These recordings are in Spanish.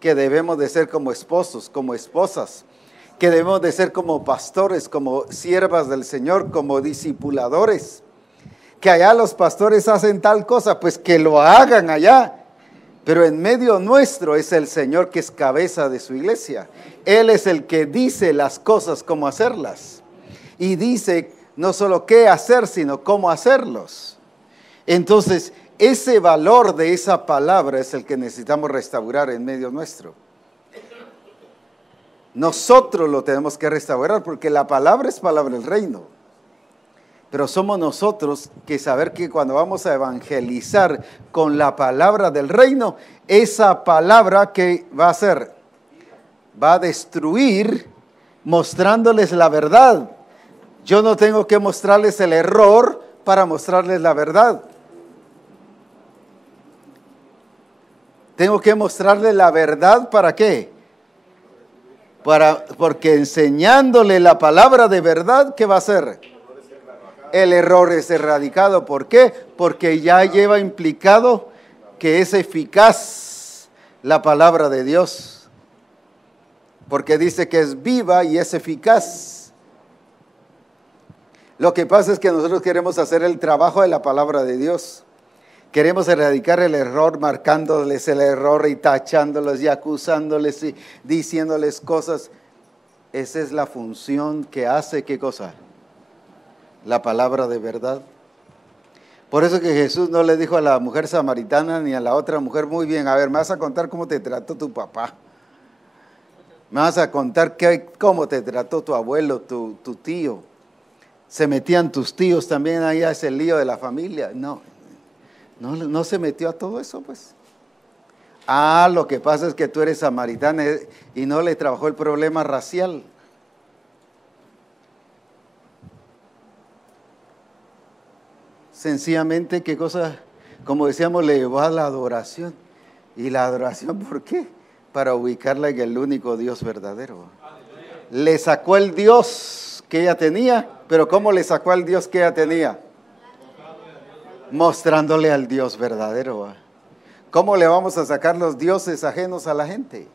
que debemos de ser como esposos, como esposas, que debemos de ser como pastores, como siervas del Señor, como discipuladores. Que allá los pastores hacen tal cosa, pues que lo hagan allá. Pero en medio nuestro es el Señor que es cabeza de su iglesia. Él es el que dice las cosas, cómo hacerlas. Y dice no solo qué hacer, sino cómo hacerlos. Entonces, ese valor de esa palabra es el que necesitamos restaurar en medio nuestro. Nosotros lo tenemos que restaurar porque la palabra es palabra del reino. Pero somos nosotros que saber que cuando vamos a evangelizar con la palabra del reino, esa palabra que va a hacer, va a destruir mostrándoles la verdad. Yo no tengo que mostrarles el error para mostrarles la verdad. Tengo que mostrarles la verdad, ¿para qué? Porque enseñándole la palabra de verdad, ¿qué va a hacer? El error es erradicado. ¿Por qué? Porque ya lleva implicado que es eficaz la palabra de Dios. Porque dice que es viva y es eficaz. Lo que pasa es que nosotros queremos hacer el trabajo de la palabra de Dios. Queremos erradicar el error, marcándoles el error y tachándolos y acusándoles y diciéndoles cosas. Esa es la función que hace, ¿qué cosa? La palabra de verdad. Por eso que Jesús no le dijo a la mujer samaritana ni a la otra mujer, muy bien, a ver, me vas a contar cómo te trató tu papá. Me vas a contar cómo te trató tu abuelo, tu tío. Se metían tus tíos también ahí a ese lío de la familia. No se metió a todo eso, pues. Lo que pasa es que tú eres samaritana y no le trabajó el problema racial. Sencillamente, ¿qué cosa? Como decíamos, le llevó a la adoración. ¿Y la adoración por qué? Para ubicarla en el único Dios verdadero. Le sacó el Dios que ella tenía, pero ¿cómo le sacó al Dios que ella tenía? Mostrándole al Dios verdadero. ¿Cómo le vamos a sacar los dioses ajenos a la gente?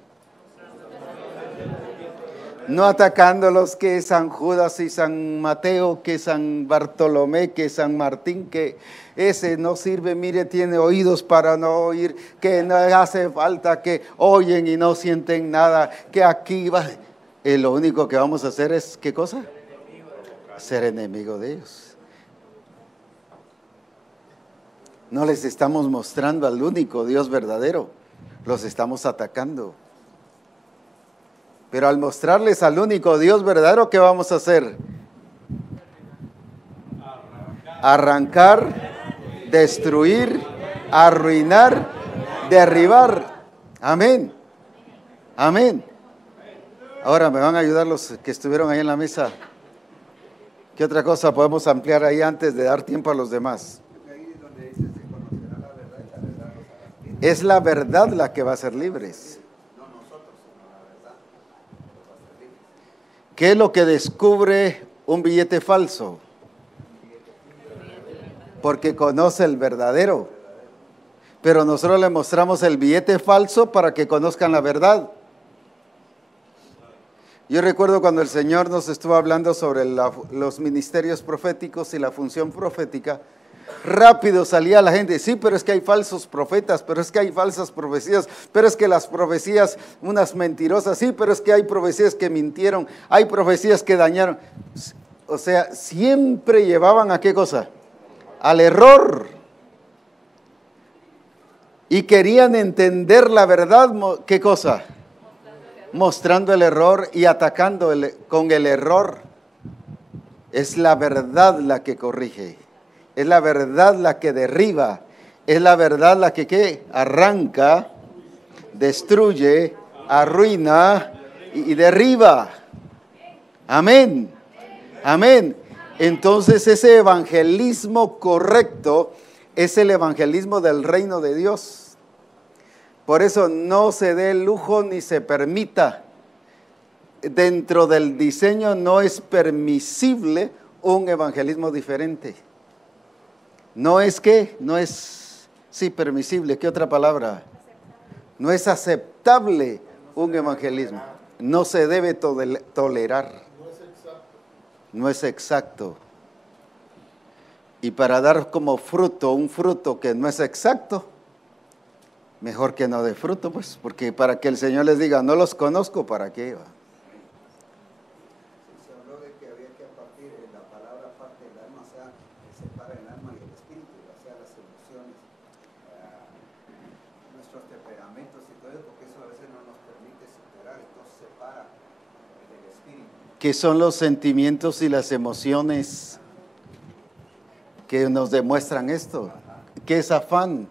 No atacándolos, que San Judas y San Mateo, que San Bartolomé, que San Martín, que ese no sirve, mire, tiene oídos para no oír, que no hace falta, que oyen y no sienten nada, que aquí va. Lo único que vamos a hacer es, ¿qué cosa? Ser enemigo de ellos. No les estamos mostrando al único Dios verdadero, los estamos atacando. Pero al mostrarles al único Dios verdadero, ¿qué vamos a hacer? Arrancar, destruir, arruinar, derribar. Amén. Amén. Ahora me van a ayudar los que estuvieron ahí en la mesa. ¿Qué otra cosa podemos ampliar ahí antes de dar tiempo a los demás? Es la verdad la que va a ser libres. ¿Qué es lo que descubre un billete falso? Porque conoce el verdadero. Pero nosotros le mostramos el billete falso para que conozcan la verdad. Yo recuerdo cuando el Señor nos estuvo hablando sobre los ministerios proféticos y la función profética. Rápido salía la gente, sí, pero es que hay falsos profetas, pero es que hay falsas profecías, pero es que las profecías, unas mentirosas, sí, pero es que hay profecías que mintieron, hay profecías que dañaron. O sea, siempre llevaban ¿a qué cosa? Al error. Y querían entender la verdad, ¿qué cosa? Mostrando el error y atacando con el error. Es la verdad la que corrige. Es la verdad la que derriba, es la verdad la que ¿qué? Arranca, destruye, arruina y derriba. Amén, amén. Entonces ese evangelismo correcto es el evangelismo del reino de Dios. Por eso no se dé lujo ni se permita. Dentro del diseño no es permisible un evangelismo diferente. No es permisible, ¿qué otra palabra? No es aceptable. aceptable un evangelismo. No se debe tolerar. No es exacto. Y para dar como fruto un fruto que no es exacto, mejor que no dé fruto, pues, porque para que el Señor les diga, no los conozco, ¿para qué? Se habló de que había que partir la palabra parte del alma, o sea, que separa el alma y el espíritu, o sea, las emociones, nuestros temperamentos y todo eso, porque eso a veces no nos permite superar, entonces separa del espíritu. ¿Qué son los sentimientos y las emociones que nos demuestran esto? ¿Qué es afán?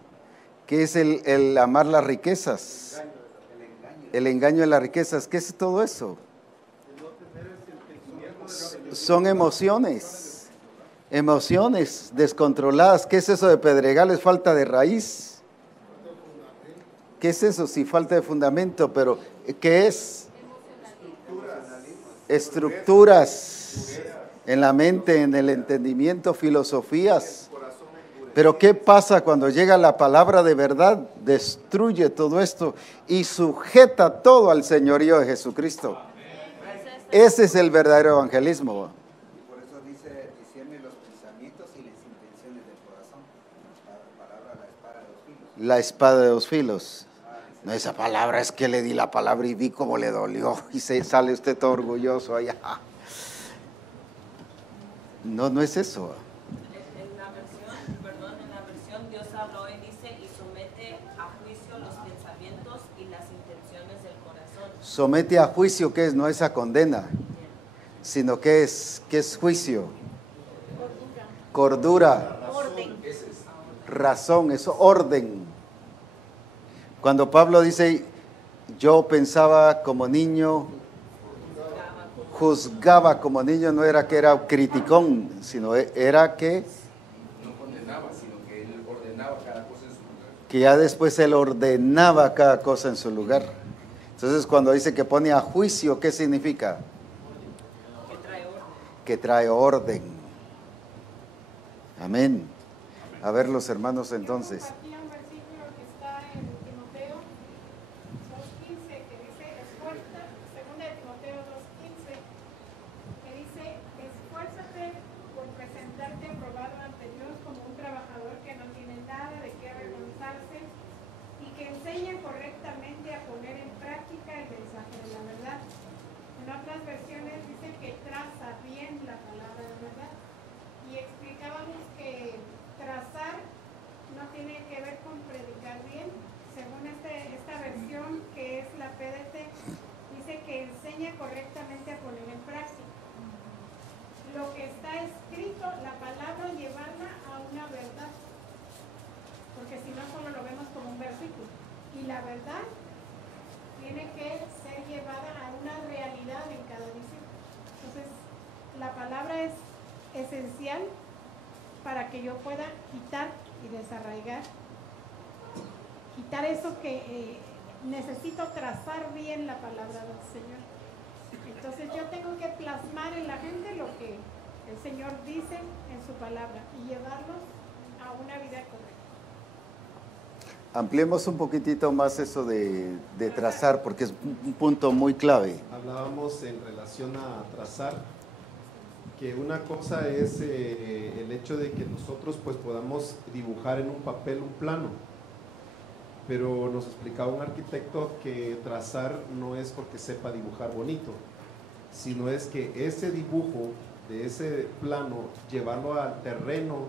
¿Qué es el amar las riquezas? El engaño de las riquezas. ¿Qué es todo eso? Son emociones. Emociones descontroladas. ¿Qué es eso de pedregales? Falta de raíz. ¿Qué es eso? Si falta de fundamento, pero ¿qué es? Estructuras en la mente, en el entendimiento, filosofías. Pero ¿qué pasa cuando llega la palabra de verdad? Destruye todo esto y sujeta todo al señorío de Jesucristo. Ese es el verdadero evangelismo. Y por eso dice, discierne los pensamientos y las intenciones del corazón. La palabra, la espada de dos filos. La espada de dos filos. No, esa palabra es que le di la palabra y vi cómo le dolió. Y se sale usted todo orgulloso allá. No, no es eso. En la versión Dios habló y dice, y somete a juicio los pensamientos y las intenciones del corazón. Somete a juicio, ¿qué es? No es a condena, sino que es juicio. Cordura. Orden. Razón, es orden. Cuando Pablo dice, yo pensaba como niño, juzgaba como niño, no era que era criticón, sino era que no condenaba, sino que él ordenaba cada cosa en su lugar. que ya después él ordenaba cada cosa en su lugar. Entonces cuando dice que pone a juicio, ¿qué significa? Que trae orden. Que trae orden. Amén. A ver los hermanos entonces. Aquí un versículo que está en Timoteo 2:15 que dice, segunda de Timoteo 2:15, que dice, esfuérzate por presentarte aprobado ante Dios como un trabajador que no tiene nada de qué avergonzarse y que enseña correctamente a poner en práctica el mensaje de la verdad. En otras versiones dice que traza bien la palabra de verdad. Y explicábamos que trazar no tiene que ver con predicar bien. Según esta versión, que es la PDT, dice que enseña correctamente a poner en práctica. Lo que está escrito, la palabra, llevarla a una verdad. Porque si no, solo lo vemos como un versículo. Y la verdad tiene que ser llevada a una realidad en cada discípulo. Entonces, la palabra es esencial para que yo pueda quitar y desarraigar, quitar eso que necesito trazar bien la palabra del Señor. Entonces yo tengo que plasmar en la gente lo que el Señor dice en su palabra y llevarlos a una vida correcta. Ampliemos un poquitito más eso de trazar, porque es un punto muy clave. Hablábamos en relación a trazar, que una cosa es el hecho de que nosotros pues podamos dibujar en un papel un plano, pero nos explicaba un arquitecto que trazar no es porque sepa dibujar bonito, sino es que ese dibujo de ese plano, llevarlo al terreno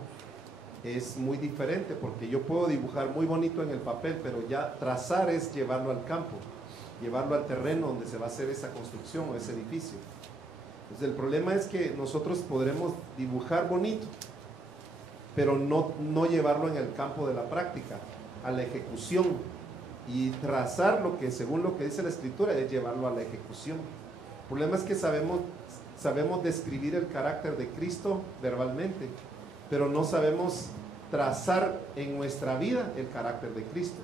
es muy diferente, porque yo puedo dibujar muy bonito en el papel, pero ya trazar es llevarlo al campo, llevarlo al terreno donde se va a hacer esa construcción o ese edificio. Entonces el problema es que nosotros podremos dibujar bonito, pero no llevarlo en el campo de la práctica, a la ejecución, y trazar lo que, según lo que dice la Escritura, es llevarlo a la ejecución. El problema es que sabemos describir el carácter de Cristo verbalmente, pero no sabemos trazar en nuestra vida el carácter de Cristo.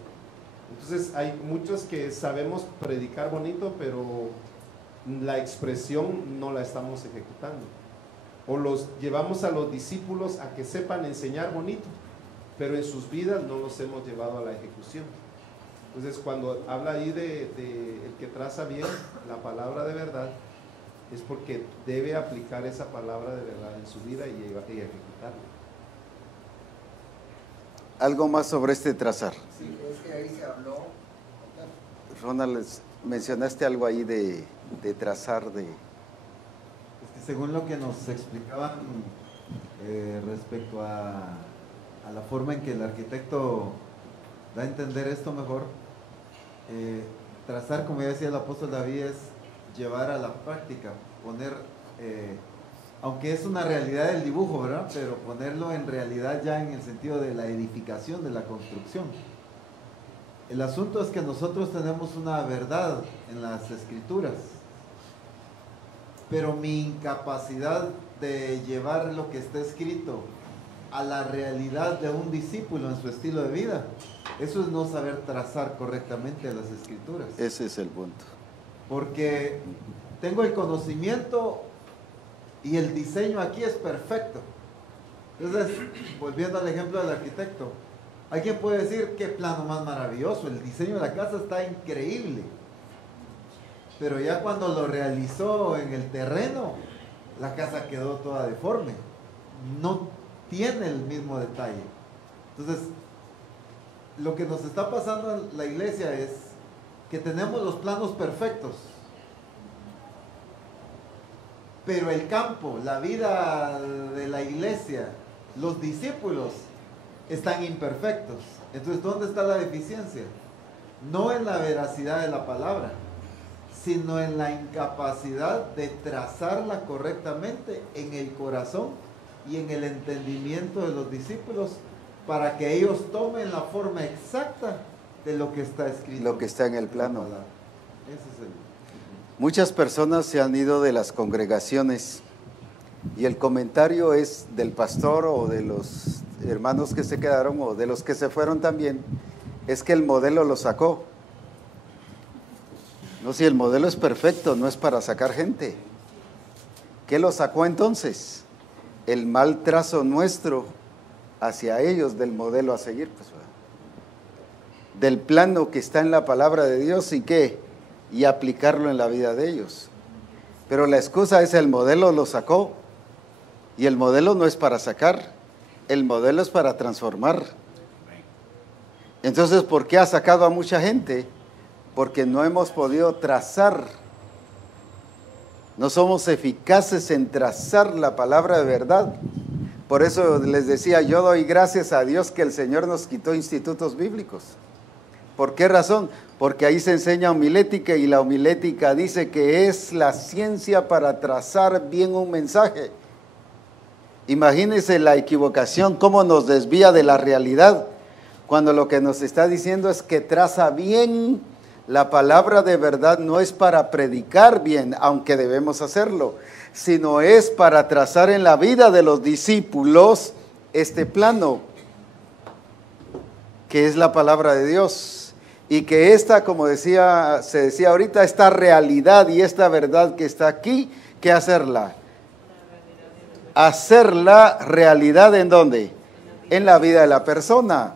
Entonces hay muchos que sabemos predicar bonito, pero la expresión no la estamos ejecutando. O los llevamos a los discípulos a que sepan enseñar bonito, pero en sus vidas no los hemos llevado a la ejecución. Entonces, cuando habla ahí de el que traza bien la palabra de verdad, es porque debe aplicar esa palabra de verdad en su vida y ejecutarla. Algo más sobre este trazar. Sí, es que ahí se habló. Ronald, mencionaste algo ahí de trazar, de... Es que según lo que nos explicaban respecto a la forma en que el arquitecto da a entender esto mejor, trazar, como ya decía el apóstol David, es llevar a la práctica, poner, aunque es una realidad del dibujo, ¿verdad? Pero ponerlo en realidad ya en el sentido de la edificación, de la construcción. El asunto es que nosotros tenemos una verdad en las escrituras, pero mi incapacidad de llevar lo que está escrito a la realidad de un discípulo en su estilo de vida, eso es no saber trazar correctamente las escrituras. Ese es el punto. Porque tengo el conocimiento y el diseño aquí es perfecto. Entonces, volviendo al ejemplo del arquitecto, hay quien puede decir qué plano más maravilloso, el diseño de la casa está increíble, pero ya cuando lo realizó en el terreno, la casa quedó toda deforme, no tiene el mismo detalle. Entonces, lo que nos está pasando en la iglesia es que tenemos los planos perfectos, pero el campo, la vida de la iglesia, los discípulos están imperfectos. Entonces, ¿dónde está la deficiencia? No en la veracidad de la palabra, sino en la incapacidad de trazarla correctamente en el corazón y en el entendimiento de los discípulos para que ellos tomen la forma exacta de lo que está escrito. Lo que está en el plano. Ese es el... Muchas personas se han ido de las congregaciones y el comentario es del pastor o de los hermanos que se quedaron o de los que se fueron también, es que el modelo lo sacó. No, si el modelo es perfecto, no es para sacar gente. ¿Qué lo sacó entonces? El mal trazo nuestro hacia ellos del modelo a seguir, pues, del plano que está en la palabra de Dios y qué, y aplicarlo en la vida de ellos. Pero la excusa es el modelo lo sacó y el modelo no es para sacar, el modelo es para transformar. Entonces, ¿por qué ha sacado a mucha gente? Porque no hemos podido trazar, no somos eficaces en trazar la palabra de verdad. Por eso les decía, yo doy gracias a Dios que el Señor nos quitó institutos bíblicos. ¿Por qué razón? Porque ahí se enseña homilética y la homilética dice que es la ciencia para trazar bien un mensaje. Imagínense la equivocación, cómo nos desvía de la realidad, cuando lo que nos está diciendo es que traza bien la palabra de verdad, no es para predicar bien, aunque debemos hacerlo, sino es para trazar en la vida de los discípulos este plano, que es la palabra de Dios. Y que esta, como se decía ahorita, esta realidad y esta verdad que está aquí, ¿qué hacerla? Hacerla realidad, ¿en dónde? En la vida de la persona.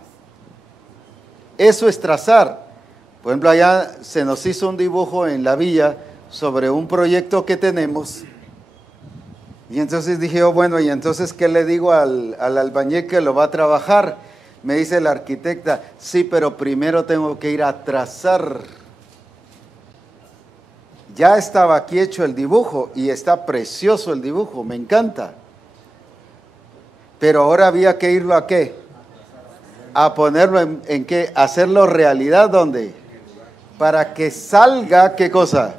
Eso es trazar. Por ejemplo, allá se nos hizo un dibujo en la villa sobre un proyecto que tenemos. Y entonces dije, oh, bueno, ¿y entonces qué le digo al albañil que lo va a trabajar? Me dice la arquitecta, sí, pero primero tengo que ir a trazar. Ya estaba aquí hecho el dibujo y está precioso el dibujo, me encanta. Pero ahora había que irlo a ¿qué? A ponerlo en qué, hacerlo realidad, ¿dónde? Para que salga, ¿qué cosa?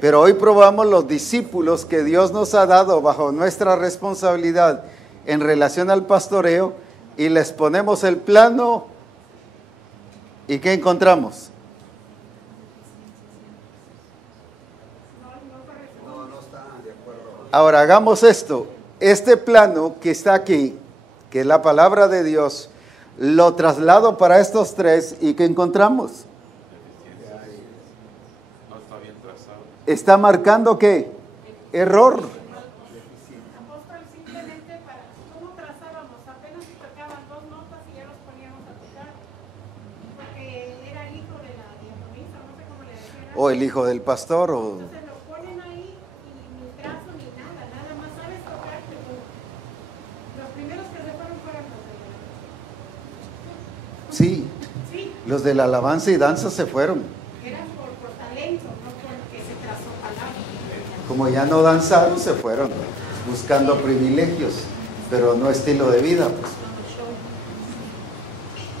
Pero hoy probamos los discípulos que Dios nos ha dado bajo nuestra responsabilidad en relación al pastoreo, y les ponemos el plano, ¿y qué encontramos? No están de acuerdo. Ahora hagamos esto, este plano que está aquí, que es la palabra de Dios, lo traslado para estos tres, ¿y qué encontramos? No está bien trazado. Está marcando ¿qué? Error. Apóstol, simplemente para cómo trazábamos, apenas si tocaban dos notas y ya los poníamos a tocar. Porque o el hijo del pastor, o... Entonces lo ponen ahí y ni trazo ni nada, nada más sabes tocar, pero los primeros que se fueron los de Sí, sí, los de la alabanza y danza se fueron. eran por talento, no porque se trazó palabra. Como ya no danzaron, se fueron buscando privilegios, pero no estilo de vida, pues.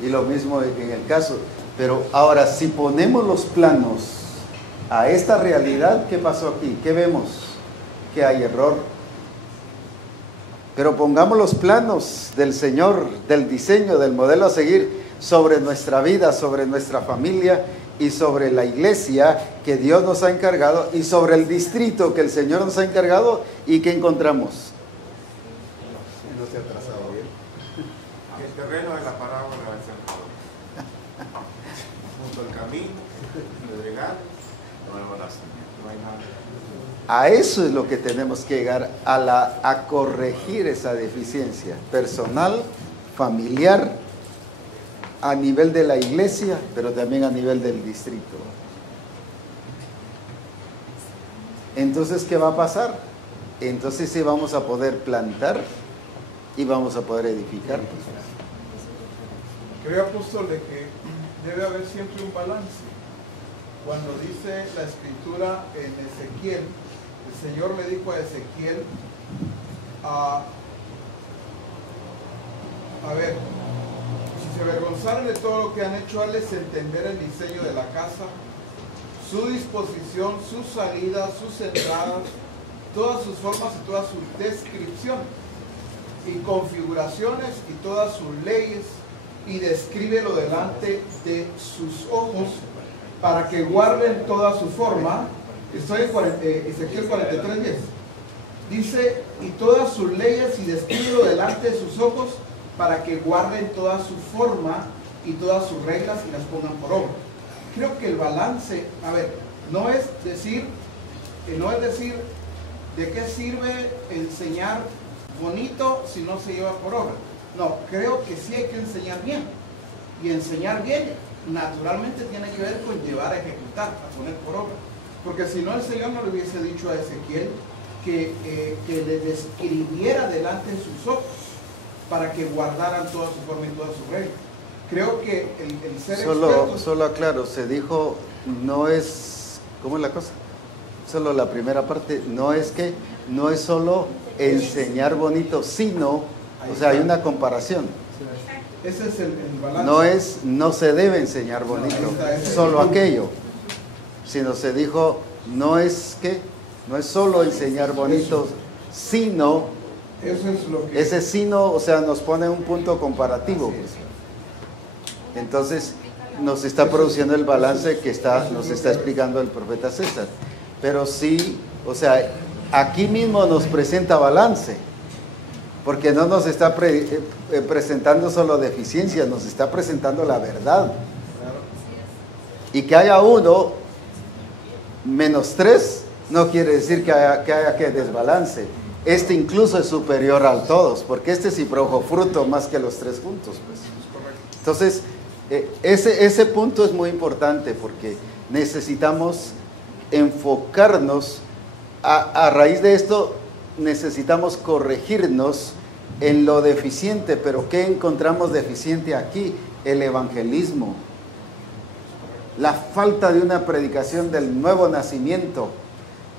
Y lo mismo en el caso. Pero ahora, si ponemos los planos a esta realidad, ¿qué pasó aquí? ¿Qué vemos? Que hay error. Pero pongamos los planos del Señor, del diseño, del modelo a seguir sobre nuestra vida, sobre nuestra familia y sobre la iglesia que Dios nos ha encargado y sobre el distrito que el Señor nos ha encargado. ¿Y qué encontramos? No se ha trazado bien. El terreno de la parábola del sembrador. Junto al camino, pedregal, no hay nada. A eso es lo que tenemos que llegar, a corregir esa deficiencia personal, familiar, a nivel de la iglesia, pero también a nivel del distrito. Entonces, ¿qué va a pasar? Entonces sí vamos a poder plantar y vamos a poder edificar. Creo, apóstol, de que debe haber siempre un balance. Cuando dice la escritura en Ezequiel, el Señor le dijo a Ezequiel, a ver, si se avergonzaran de todo lo que han hecho, hazles entender el diseño de la casa, su disposición, sus salidas, sus entradas, todas sus formas y toda su descripción, y configuraciones y todas sus leyes, y descríbelo delante de sus ojos, para que guarden toda su forma. Estoy en Ezequiel 43:10. Dice, y todas sus leyes, y descríbelo delante de sus ojos, para que guarden toda su forma y todas sus reglas y las pongan por obra. Creo que el balance, a ver, no es decir de qué sirve enseñar bonito si no se lleva por obra. No, creo que sí hay que enseñar bien. Y enseñar bien, naturalmente, tiene que ver con llevar a ejecutar, a poner por obra. Porque si no, el Señor no le hubiese dicho a Ezequiel que le describiera delante de sus ojos para que guardaran toda su forma y toda su regla. Creo que el ser experto... Solo aclaro, se dijo, no es... ¿Cómo es la cosa? Solo la primera parte, no es solo enseñar bonito, sino, o sea, hay una comparación. Ese es el balance. No se debe enseñar bonito, solo aquello, sino se dijo, no es solo enseñar bonito, sino, eso es lo que... ese sino, o sea, nos pone un punto comparativo. Entonces, nos está produciendo el balance que nos está explicando el profeta César. Pero sí, o sea, aquí mismo nos presenta balance, porque no nos está presentando solo deficiencias, nos está presentando la verdad. Y que haya uno menos 3 no quiere decir que haya que desbalance. Este incluso es superior a todos, porque este sí produjo fruto más que los 3 juntos, pues. Entonces, ese punto es muy importante, porque necesitamos enfocarnos, a raíz de esto necesitamos corregirnos en lo deficiente. Pero ¿qué encontramos deficiente aquí? El evangelismo, la falta de una predicación del nuevo nacimiento.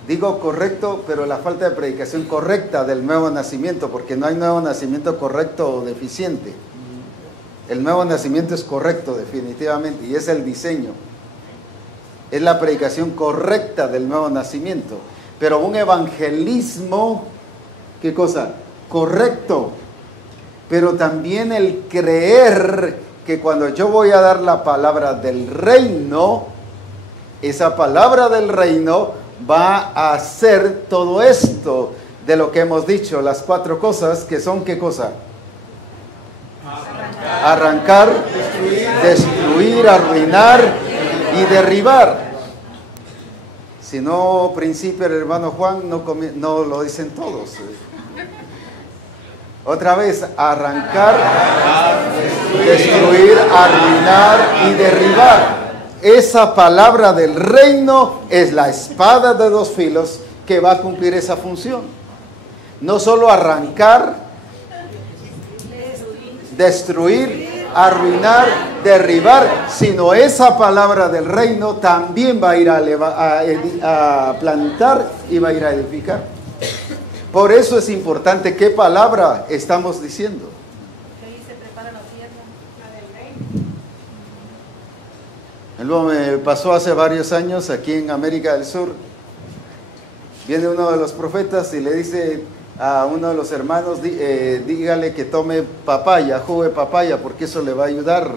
Digo correcto, pero la falta de predicación correcta del nuevo nacimiento, porque no hay nuevo nacimiento correcto o deficiente. El nuevo nacimiento es correcto definitivamente, y es el diseño. Es la predicación correcta del nuevo nacimiento. Pero un evangelismo, ¿qué cosa? Correcto. Pero también el creer que cuando yo voy a dar la palabra del reino, esa palabra del reino va a hacer todo esto de lo que hemos dicho, las 4 cosas, que son ¿qué cosa? Arrancar, destruir, arruinar y derribar. Si no principia el hermano Juan, no lo dicen todos. Otra vez, arrancar, destruir, arruinar y derribar. esa palabra del reino es la espada de dos filos que va a cumplir esa función. No solo arrancar, destruir, arruinar, derribar, sino esa palabra del reino también va a ir a plantar y va a ir a edificar. Por eso es importante qué palabra estamos diciendo. Luego me pasó hace varios años aquí en América del Sur. Viene uno de los profetas y le dice a uno de los hermanos, dígale que tome papaya, jugo de papaya, porque eso le va a ayudar.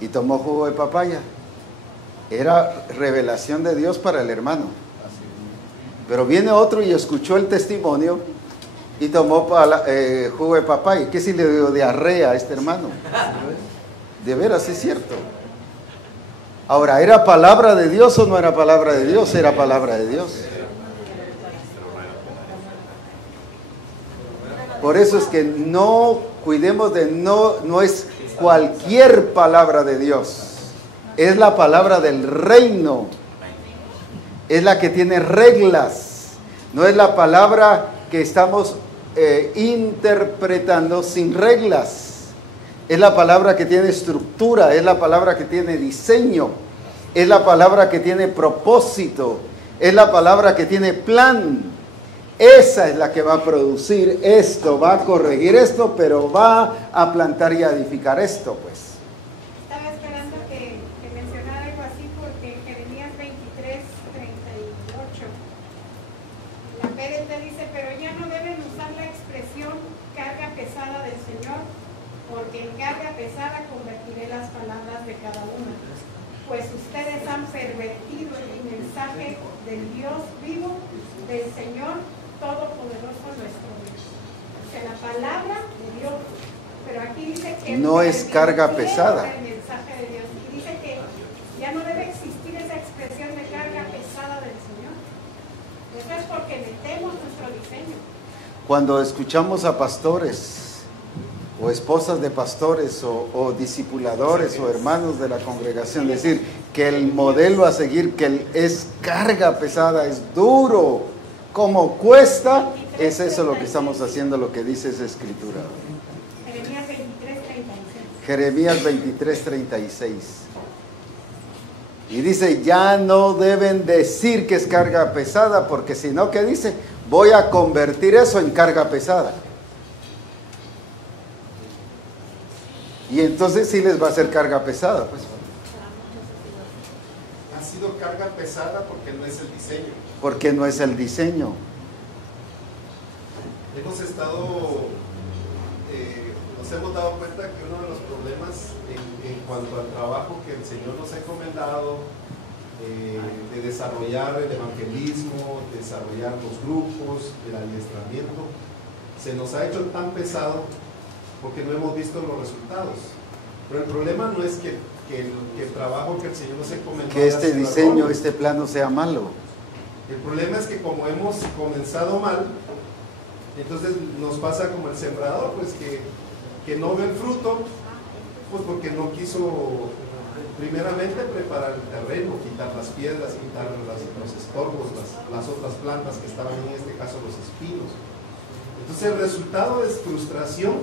Y tomó jugo de papaya. Era revelación de Dios para el hermano. Pero viene otro y escuchó el testimonio y tomó jugo de papaya. ¿Qué si le dio diarrea a este hermano? De veras, es cierto. Ahora, ¿era palabra de Dios o no era palabra de Dios? Era palabra de Dios. Por eso es que no cuidemos de no es cualquier palabra de Dios. Es la palabra del reino. Es la que tiene reglas. No es la palabra que estamos interpretando sin reglas. Es la palabra que tiene estructura, es la palabra que tiene diseño, es la palabra que tiene propósito, es la palabra que tiene plan. Esa es la que va a producir esto, va a corregir esto, pero va a plantar y a edificar esto, pues. Estaba esperando que mencionara algo así porque Jeremías 23:38. La PDT dice, pero ya no deben usar la expresión carga pesada del Señor, porque en carga pesada convertiré las palabras de cada una, pues ustedes han pervertido el mensaje del Dios vivo, del Señor Todopoderoso nuestro Dios. O sea, la palabra de Dios, pero aquí dice que no es carga pesada. El mensaje de Dios, y dice que ya no debe existir esa expresión de carga pesada del Señor. Eso es porque metemos nuestro diseño. Cuando escuchamos a pastores o esposas de pastores o discipuladores o hermanos de la congregación decir que el modelo a seguir, que es carga pesada, es duro, como cuesta, es eso lo que estamos haciendo, lo que dice esa escritura. Jeremías 23:36. Y dice, ya no deben decir que es carga pesada, porque si no, ¿qué dice? Voy a convertir eso en carga pesada. Y entonces sí les va a hacer carga pesada, pues. Ha sido carga pesada porque no es el diseño. Porque no es el diseño. Hemos estado, nos hemos dado cuenta que uno de los problemas en cuanto al trabajo que el Señor nos ha encomendado, de desarrollar el evangelismo, desarrollar los grupos, el adiestramiento, se nos ha hecho tan pesado porque no hemos visto los resultados. Pero el problema no es que el trabajo que el Señor nos encomendó, que este diseño, este plano sea malo. El problema es que como hemos comenzado mal, entonces nos pasa como el sembrador, pues que no ve el fruto, pues porque no quiso primeramente preparar el terreno, quitar las piedras, quitar los estorbos, las otras plantas que estaban, en este caso los espinos. Entonces el resultado es frustración,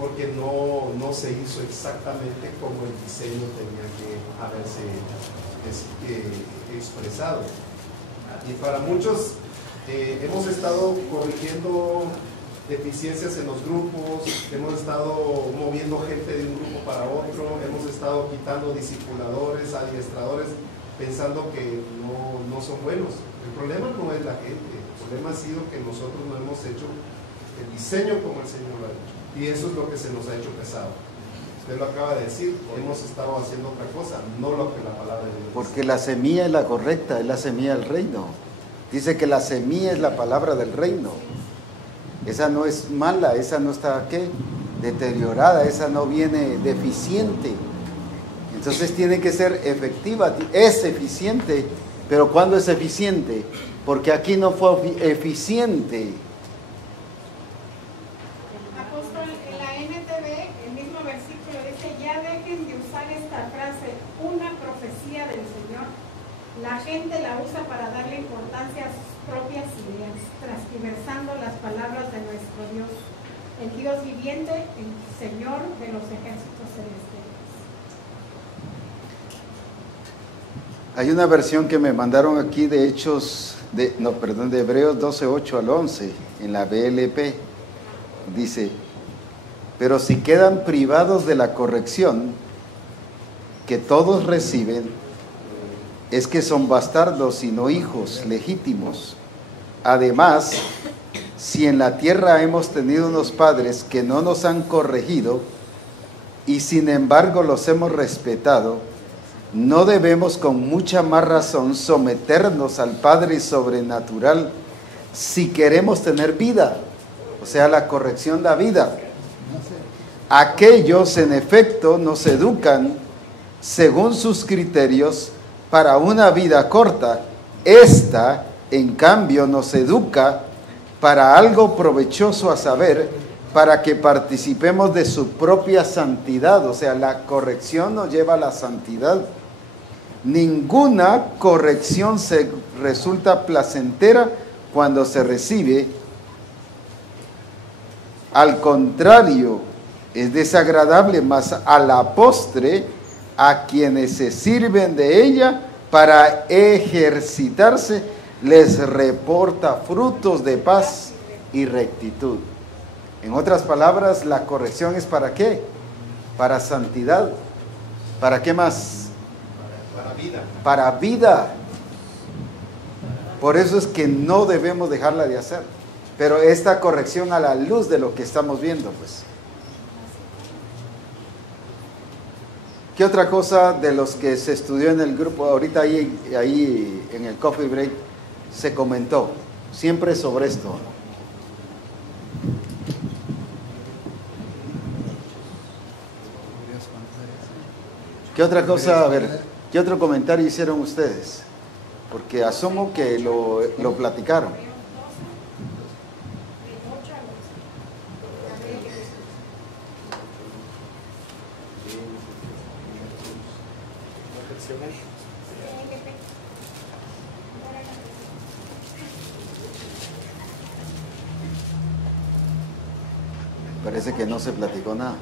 porque no se hizo exactamente como el diseño tenía que haberse expresado. Y para muchos hemos estado corrigiendo deficiencias en los grupos, hemos estado moviendo gente de un grupo para otro, hemos estado quitando discipuladores, adiestradores, pensando que no son buenos. El problema no es la gente, el problema ha sido que nosotros no hemos hecho el diseño como el Señor lo ha hecho. Y eso es lo que se nos ha hecho pesado. Usted lo acaba de decir, hemos estado haciendo otra cosa, no lo que la palabra de Dios dice. Porque la semilla es la correcta, es la semilla del reino. Dice que la semilla es la palabra del reino. Esa no es mala, esa no está, ¿qué? Deteriorada, esa no viene deficiente. Entonces tiene que ser efectiva, es eficiente, pero ¿cuándo es eficiente? Porque aquí no fue eficiente. Apóstol, en la NTV, el mismo versículo dice, ya dejen de usar esta frase, un nuestro Dios, el Dios viviente, el Señor de los ejércitos celestiales. Hay una versión que me mandaron aquí de de Hebreos 12, 8 al 11, en la BLP. Dice, pero si quedan privados de la corrección que todos reciben, es que son bastardos y no hijos legítimos. Además, si en la tierra hemos tenido unos padres que no nos han corregido y sin embargo los hemos respetado, no debemos con mucha más razón someternos al Padre sobrenatural si queremos tener vida. O sea, la corrección da vida. Aquellos, en efecto, nos educan según sus criterios para una vida corta. Esta, en cambio, nos educa para algo provechoso, a saber, para que participemos de su propia santidad. O sea, la corrección nos lleva a la santidad. Ninguna corrección resulta placentera cuando se recibe. Al contrario, es desagradable, mas a la postre, a quienes se sirven de ella para ejercitarse, les reporta frutos de paz y rectitud. En otras palabras, la corrección es ¿para qué? Para santidad. ¿Para qué más? Para vida. Para vida. Por eso es que no debemos dejarla de hacer. Pero esta corrección a la luz de lo que estamos viendo, pues. ¿Qué otra cosa de los que se estudió en el grupo? Ahorita ahí en el coffee break se comentó. Siempre sobre esto. ¿Qué otra cosa? A ver, ¿qué otro comentario hicieron ustedes? Porque asumo que lo platicaron. Parece que no se platicó nada.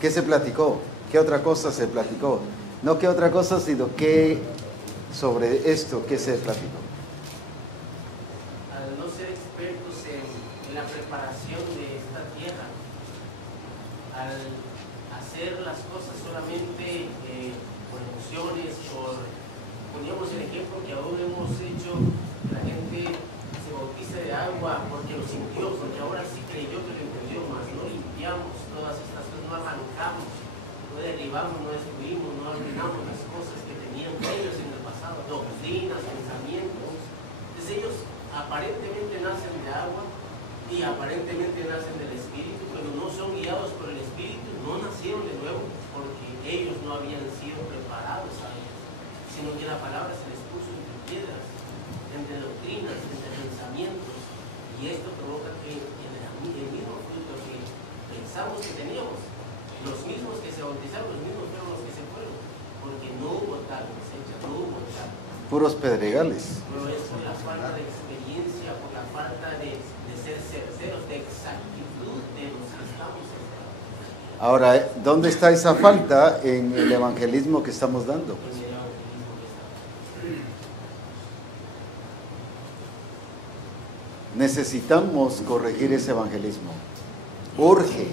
¿Qué se platicó? ¿Qué otra cosa se platicó? No qué otra cosa, sino qué sobre esto, qué se platicó. Al no ser expertos en la preparación de esta tierra, al hacer las cosas solamente por emociones, poníamos el ejemplo que aún hemos hecho, que la gente se bautiza de agua porque lo sintió, porque ahora sí creyó que lo entendió, más no limpiamos todas estas cosas, no arrancamos, no derribamos, no destruimos, no arruinamos las cosas que tenían ellos en el pasado, doctrinas, pensamientos. Entonces ellos aparentemente nacen de agua y aparentemente nacen del Espíritu, pero no son guiados por el Espíritu, no nacieron de nuevo porque ellos no habían sido preparados a ellos, sino que la palabra se les puso entre piedras, entre doctrinas, entre pensamientos, y esto provoca que el mismo fruto que pensamos que teníamos, los mismos que se bautizaron, los mismos fueron los que se fueron, porque no hubo tal cosecha, no hubo tal. Puros pedregales. Pero es por la falta de experiencia, por la falta de ser certeros, de exactitud de los que estamos cercanos. Ahora, ¿dónde está esa falta en el evangelismo que estamos dando? Pues? Necesitamos corregir ese evangelismo. Urge,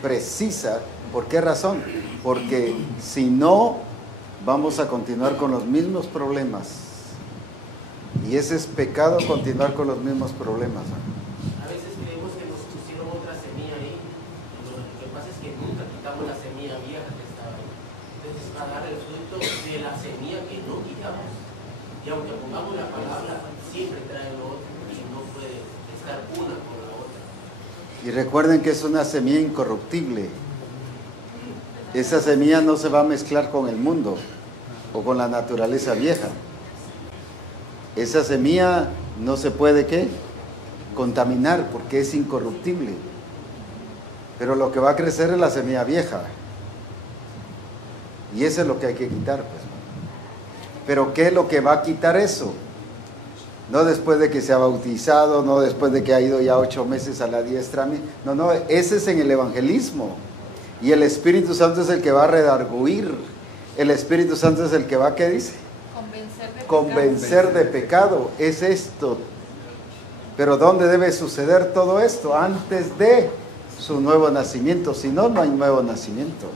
precisa. ¿Por qué razón? Porque si no, vamos a continuar con los mismos problemas. Y ese es pecado, continuar con los mismos problemas. A veces creemos que nos pusieron otra semilla ahí. Lo que pasa es que nunca quitamos la semilla vieja que estaba ahí. Entonces va a dar el fruto de la semilla que no quitamos. Y aunque pongamos la palabra, siempre trae lo otro y no puede estar una con la otra. Y recuerden que es una semilla incorruptible. Esa semilla no se va a mezclar con el mundo o con la naturaleza vieja. Esa semilla no se puede, ¿qué? Contaminar porque es incorruptible. Pero lo que va a crecer es la semilla vieja. Y eso es lo que hay que quitar, pues. Pero ¿qué es lo que va a quitar eso? No después de que se ha bautizado, no después de que ha ido ya 8 meses a la diestra. No, ese es en el evangelismo. Y el Espíritu Santo es el que va a redarguir. El Espíritu Santo es el que va, ¿qué dice? Convencer de pecado. Es esto. Pero ¿dónde debe suceder todo esto? Antes de su nuevo nacimiento. Si no, no hay nuevo nacimiento.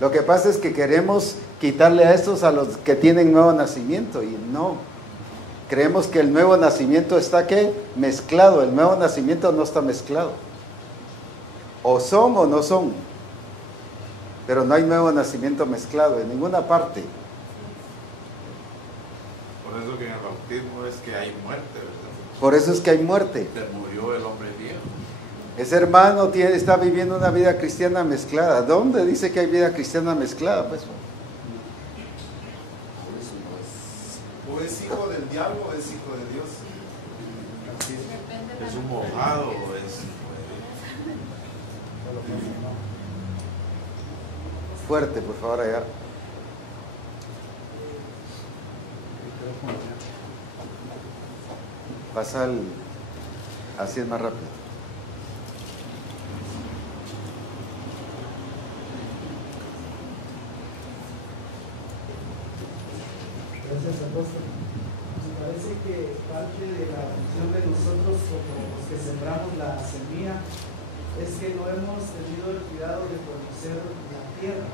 Lo que pasa es que queremos quitarle a estos a los que tienen nuevo nacimiento. Y no. Creemos que el nuevo nacimiento está, ¿qué? Mezclado. El nuevo nacimiento no está mezclado. O son o no son. Pero no hay nuevo nacimiento mezclado en ninguna parte. Por eso que en el bautismo es que hay muerte, ¿verdad? Por eso es que hay muerte. Se murió el hombre viejo. Ese hermano está viviendo una vida cristiana mezclada. ¿Dónde dice que hay vida cristiana mezclada? Pues, o es hijo del diablo o es hijo de Dios. Es un mojado, es... Fuerte, por favor, allá. Pasa así es más rápido. Gracias, apóstol. Me parece que parte de la función de nosotros como los que sembramos la semilla es que no hemos tenido el cuidado de conocer la tierra,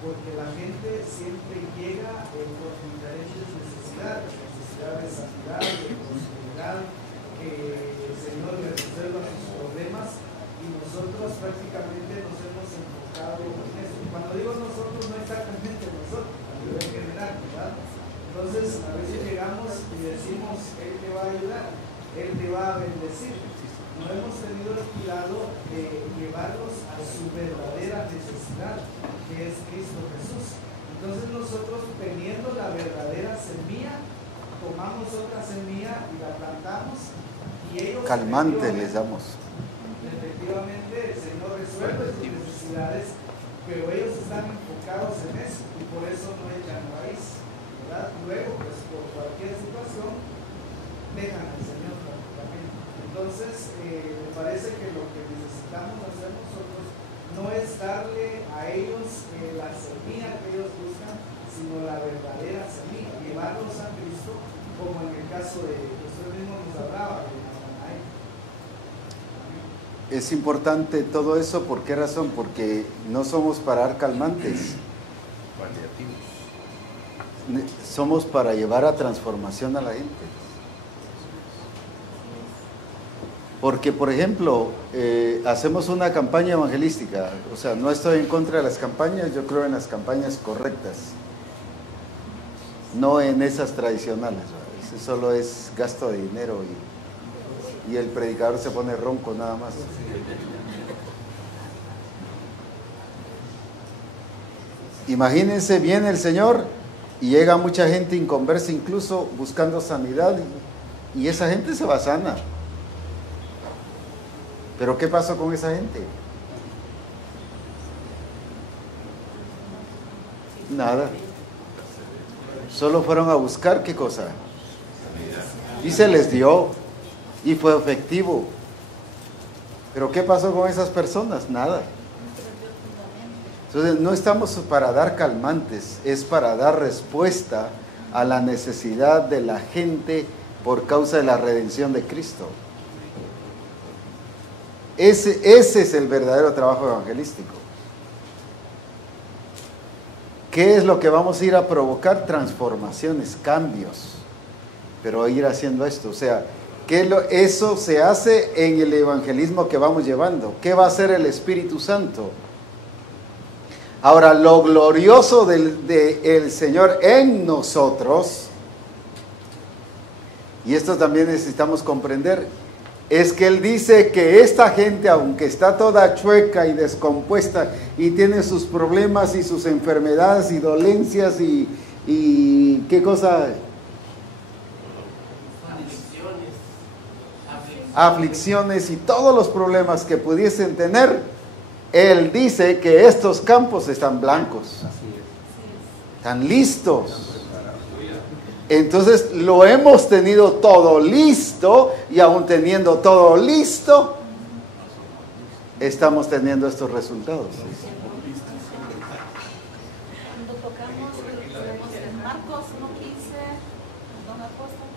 porque la gente siempre llega por diferentes necesidades de sanidad, de prosperidad, que el Señor les resuelva sus problemas, y nosotros prácticamente nos hemos enfocado en eso. Cuando digo nosotros, no exactamente nosotros, a nivel general, ¿verdad? Entonces, a veces llegamos y decimos, Él te va a ayudar, Él te va a bendecir. No hemos tenido el cuidado de llevarlos a su verdadera necesidad, que es Cristo Jesús. Entonces nosotros, teniendo la verdadera semilla, tomamos otra semilla y la plantamos, y ellos Calmante les damos. Efectivamente, el Señor resuelve sus necesidades, pero ellos están enfocados en eso, y por eso no echan raíz, ¿verdad? Luego, pues por cualquier situación, dejan al Señor prácticamente. Entonces, me parece que lo que necesitamos hacer nosotros no es darle a ellos la semilla que ellos buscan, sino la verdadera semilla, llevarlos a Cristo, como en el caso de que usted mismo nos hablaba de Natanael. Es importante todo eso, ¿por qué razón? Porque no somos para dar calmantes. Somos para llevar a transformación a la gente. Porque, por ejemplo, hacemos una campaña evangelística. O sea, no estoy en contra de las campañas, yo creo en las campañas correctas. No en esas tradicionales. Eso solo es gasto de dinero y el predicador se pone ronco nada más. Imagínense, viene el Señor y llega mucha gente inconversa, incluso buscando sanidad, y esa gente se va sana. ¿Pero qué pasó con esa gente? Nada. Solo fueron a buscar, ¿qué cosa? Y se les dio, y fue efectivo. ¿Pero qué pasó con esas personas? Nada. Entonces, no estamos para dar calmantes, es para dar respuesta a la necesidad de la gente por causa de la redención de Cristo. Ese es el verdadero trabajo evangelístico. ¿Qué es lo que vamos a ir a provocar? Transformaciones, cambios. Pero ir haciendo esto, o sea, eso se hace en el evangelismo que vamos llevando. ¿Qué va a hacer el Espíritu Santo? Ahora, lo glorioso del Señor en nosotros, y esto también necesitamos comprender, es que Él dice que esta gente, aunque está toda chueca y descompuesta y tiene sus problemas y sus enfermedades y dolencias y ¿qué cosa? Aflicciones y todos los problemas que pudiesen tener, Él dice que estos campos están blancos, están listos. Entonces lo hemos tenido todo listo y aún teniendo todo listo, estamos teniendo estos resultados. Cuando tocamos en Marcos 1:15, don apóstol,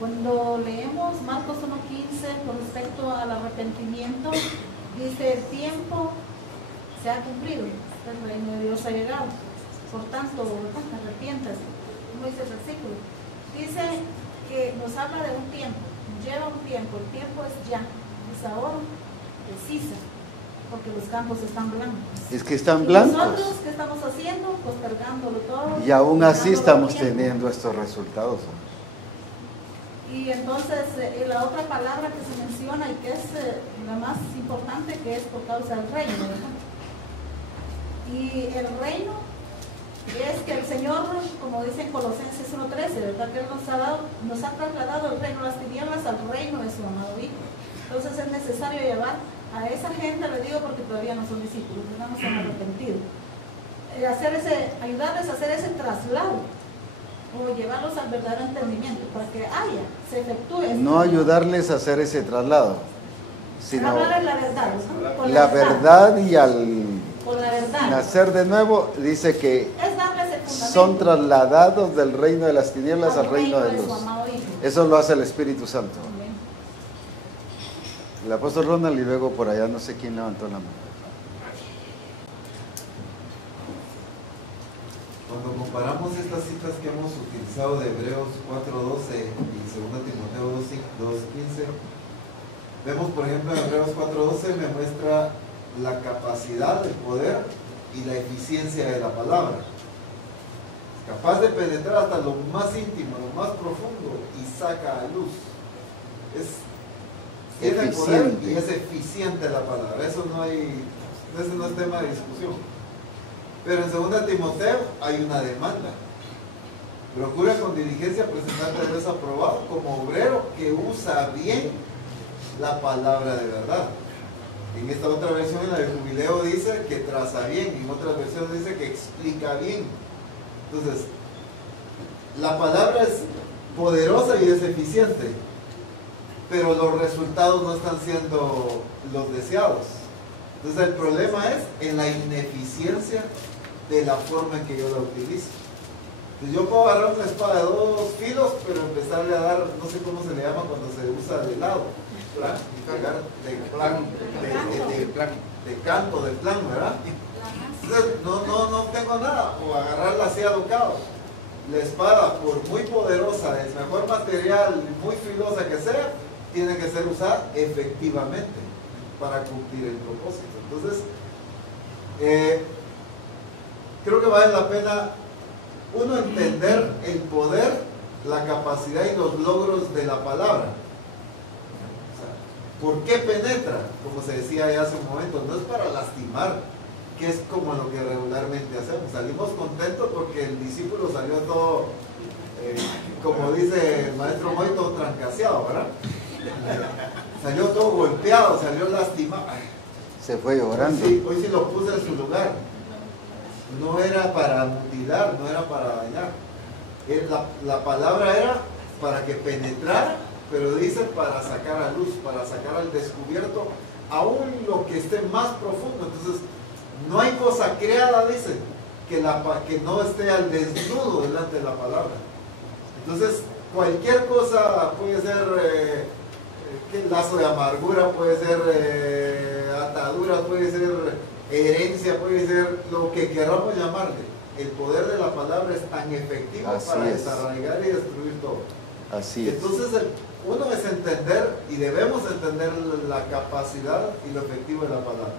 cuando leemos Marcos 1:15 con respecto al arrepentimiento, dice: el tiempo se ha cumplido, el reino de Dios ha llegado, por tanto, arrepiéntase. Como dice el versículo, dice que nos habla de un tiempo, lleva un tiempo, el tiempo es ya, es ahora, precisa, porque los campos están blancos. Es que están Y blancos. nosotros, ¿qué estamos haciendo? Postergándolo todo. Y aún así dándolo estamos tiempo. teniendo estos resultados. Y entonces la otra palabra que se menciona y que es la más importante, que es por causa del reino, ¿verdad? Y el reino es que el Señor, como dice en Colosenses 1:13, ¿verdad? Que Él nos ha trasladado el reino de las tinieblas al reino de su amado Hijo. Entonces es necesario llevar a esa gente, le digo porque todavía no son discípulos, no se han arrepentido, ayudarles a hacer ese traslado, o llevarlos al verdadero entendimiento, para que se efectúe. No ayudarles a hacer ese traslado, sino hablar la verdad, ¿no? Con la verdad, y al con la verdad. nacer de nuevo, dice que Es darles el fundamento. son trasladados del reino de las tinieblas al reino de su luz. amado Hijo. Eso lo hace el Espíritu Santo. Amén. El apóstol Ronald, y luego por allá no sé quién levantó la mano. Cuando comparamos estas citas que hemos utilizado de Hebreos 4:12 y 2 Timoteo 2:15, vemos, por ejemplo, en Hebreos 4:12 me muestra la capacidad, el poder y la eficiencia de la palabra. Capaz de penetrar hasta lo más íntimo, lo más profundo, y saca a luz. Tiene poder y es eficiente la palabra. Ese no es tema de discusión. Pero en 2 Timoteo hay una demanda. Procura con diligencia presentarte desaprobado como obrero que usa bien la palabra de verdad. En esta otra versión, en la de Jubileo, dice que traza bien. En otras versiones dice que explica bien. Entonces, la palabra es poderosa y es eficiente, pero los resultados no están siendo los deseados. Entonces, el problema es en la ineficiencia de la forma en que yo la utilizo. Entonces, yo puedo agarrar una espada de 2 filos, pero empezarle a dar, no sé cómo se le llama cuando se usa de lado, de canto, de plan, ¿verdad? Entonces, no tengo nada, o agarrarla así a lo cabo. La espada, por muy poderosa, el mejor material, muy filosa que sea, tiene que ser usada efectivamente para cumplir el propósito. Entonces, creo que vale la pena uno entender el poder, la capacidad y los logros de la palabra. O sea, ¿por qué penetra? Como se decía ya hace un momento, no es para lastimar, que es como lo que regularmente hacemos. Salimos contentos porque el discípulo salió todo, como dice el maestro Moy, todo trancaseado, ¿verdad? Salió todo golpeado, salió lastimado. Se fue llorando. Hoy sí lo puse en su lugar. No era para mutilar, no era para dañar. La palabra era para que penetrara, pero dice para sacar a luz, para sacar al descubierto aún lo que esté más profundo. Entonces, no hay cosa creada, dice, que no esté al desnudo delante de la palabra. Entonces, cualquier cosa puede ser lazo de amargura, puede ser atadura, puede ser herencia, puede ser lo que queramos llamarle. El poder de la palabra es tan efectivo para desarraigar y destruir todo. Así es. Entonces, uno es entender, y debemos entender la capacidad y lo efectivo de la palabra.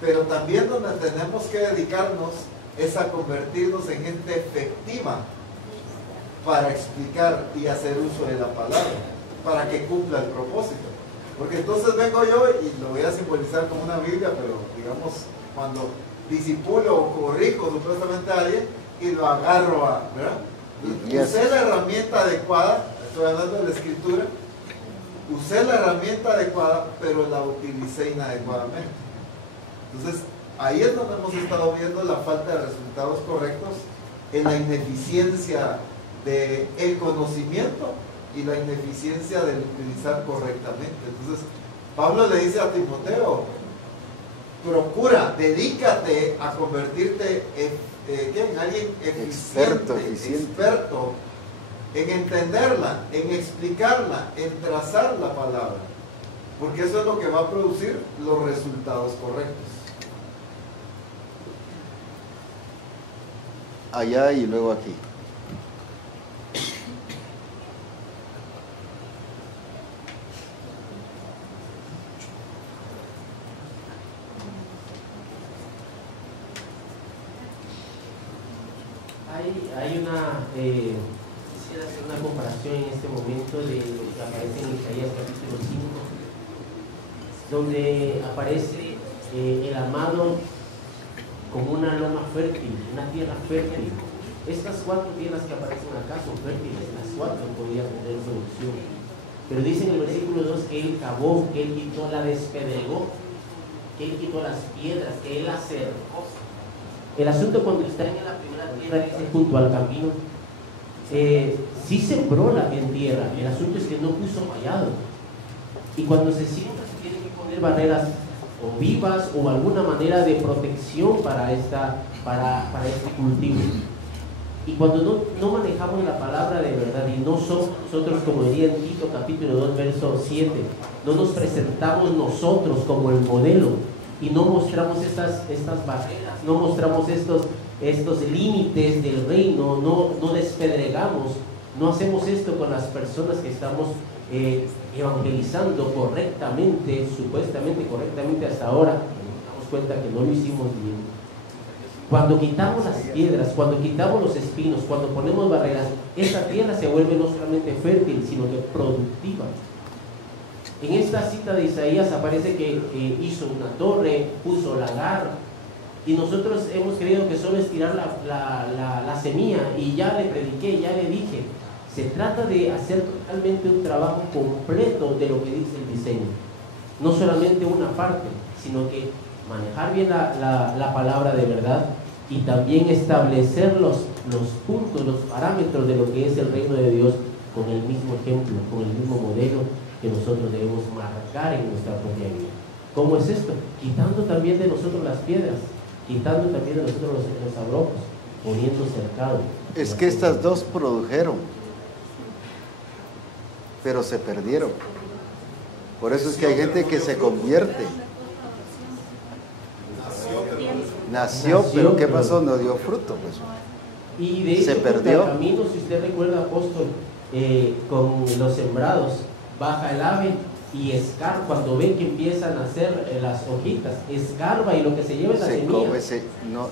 Pero también donde tenemos que dedicarnos es a convertirnos en gente efectiva para explicar y hacer uso de la palabra, para que cumpla el propósito. Porque entonces vengo yo y lo voy a simbolizar como una Biblia, pero digamos, cuando disipulo o corrijo supuestamente a alguien y lo agarro ¿verdad? Usé la herramienta adecuada, estoy hablando de la escritura, usé la herramienta adecuada, pero la utilicé inadecuadamente. Entonces, ahí es donde hemos estado viendo la falta de resultados correctos en la ineficiencia del conocimiento y la ineficiencia del utilizar correctamente. Entonces, Pablo le dice a Timoteo, procura, dedícate a convertirte en alguien eficiente, experto en entenderla, en explicarla, en trazar la palabra, porque eso es lo que va a producir los resultados correctos. Allá y luego aquí. Hay una, quisiera hacer una comparación en este momento de lo que aparece en Isaías capítulo 5, donde aparece el amado como una loma fértil, una tierra fértil. Estas 4 tierras que aparecen acá son fértiles, las 4 podían tener producción. Pero dice en el versículo 2 que él cavó, que él quitó, la despedregó, que él quitó las piedras, que él acercó. El asunto cuando está en la primera tierra, dice junto al camino, sí sembró en tierra, el asunto es que no puso vallado. Y cuando se siembra se tienen que poner barreras o vivas o alguna manera de protección para este cultivo. Y cuando no manejamos la palabra de verdad y no somos nosotros, como diría en Tito capítulo 2 verso 7, no nos presentamos nosotros como el modelo y no mostramos estas barreras, no mostramos estos límites del reino, no despedregamos, no hacemos esto con las personas que estamos evangelizando correctamente, supuestamente correctamente hasta ahora, nos damos cuenta que no lo hicimos bien. Cuando quitamos las piedras, cuando quitamos los espinos, cuando ponemos barreras, esa tierra se vuelve no solamente fértil, sino que productiva. En esta cita de Isaías aparece que hizo una torre, puso lagar, y nosotros hemos creído que solo es tirar la semilla, y ya le prediqué, ya le dije, se trata de hacer totalmente un trabajo completo de lo que dice el diseño, no solamente una parte, sino que manejar bien la palabra de verdad y también establecer los puntos, los parámetros de lo que es el reino de Dios con el mismo ejemplo, con el mismo modelo que nosotros debemos marcar en nuestra propia vida. ¿Cómo es esto? Quitando también de nosotros las piedras, quitando también de nosotros los abrojos, poniendo cercado. Es que estas dos produjeron, pero se perdieron. Por eso es que hay gente que se convierte. Nació, pero ¿qué pasó? No dio fruto, pues. Y de hecho, se perdió. El camino, si usted recuerda, apóstol, con los sembrados, baja el ave y escarba, cuando ve que empiezan a hacer las hojitas, escarba y lo que se lleva es la semilla.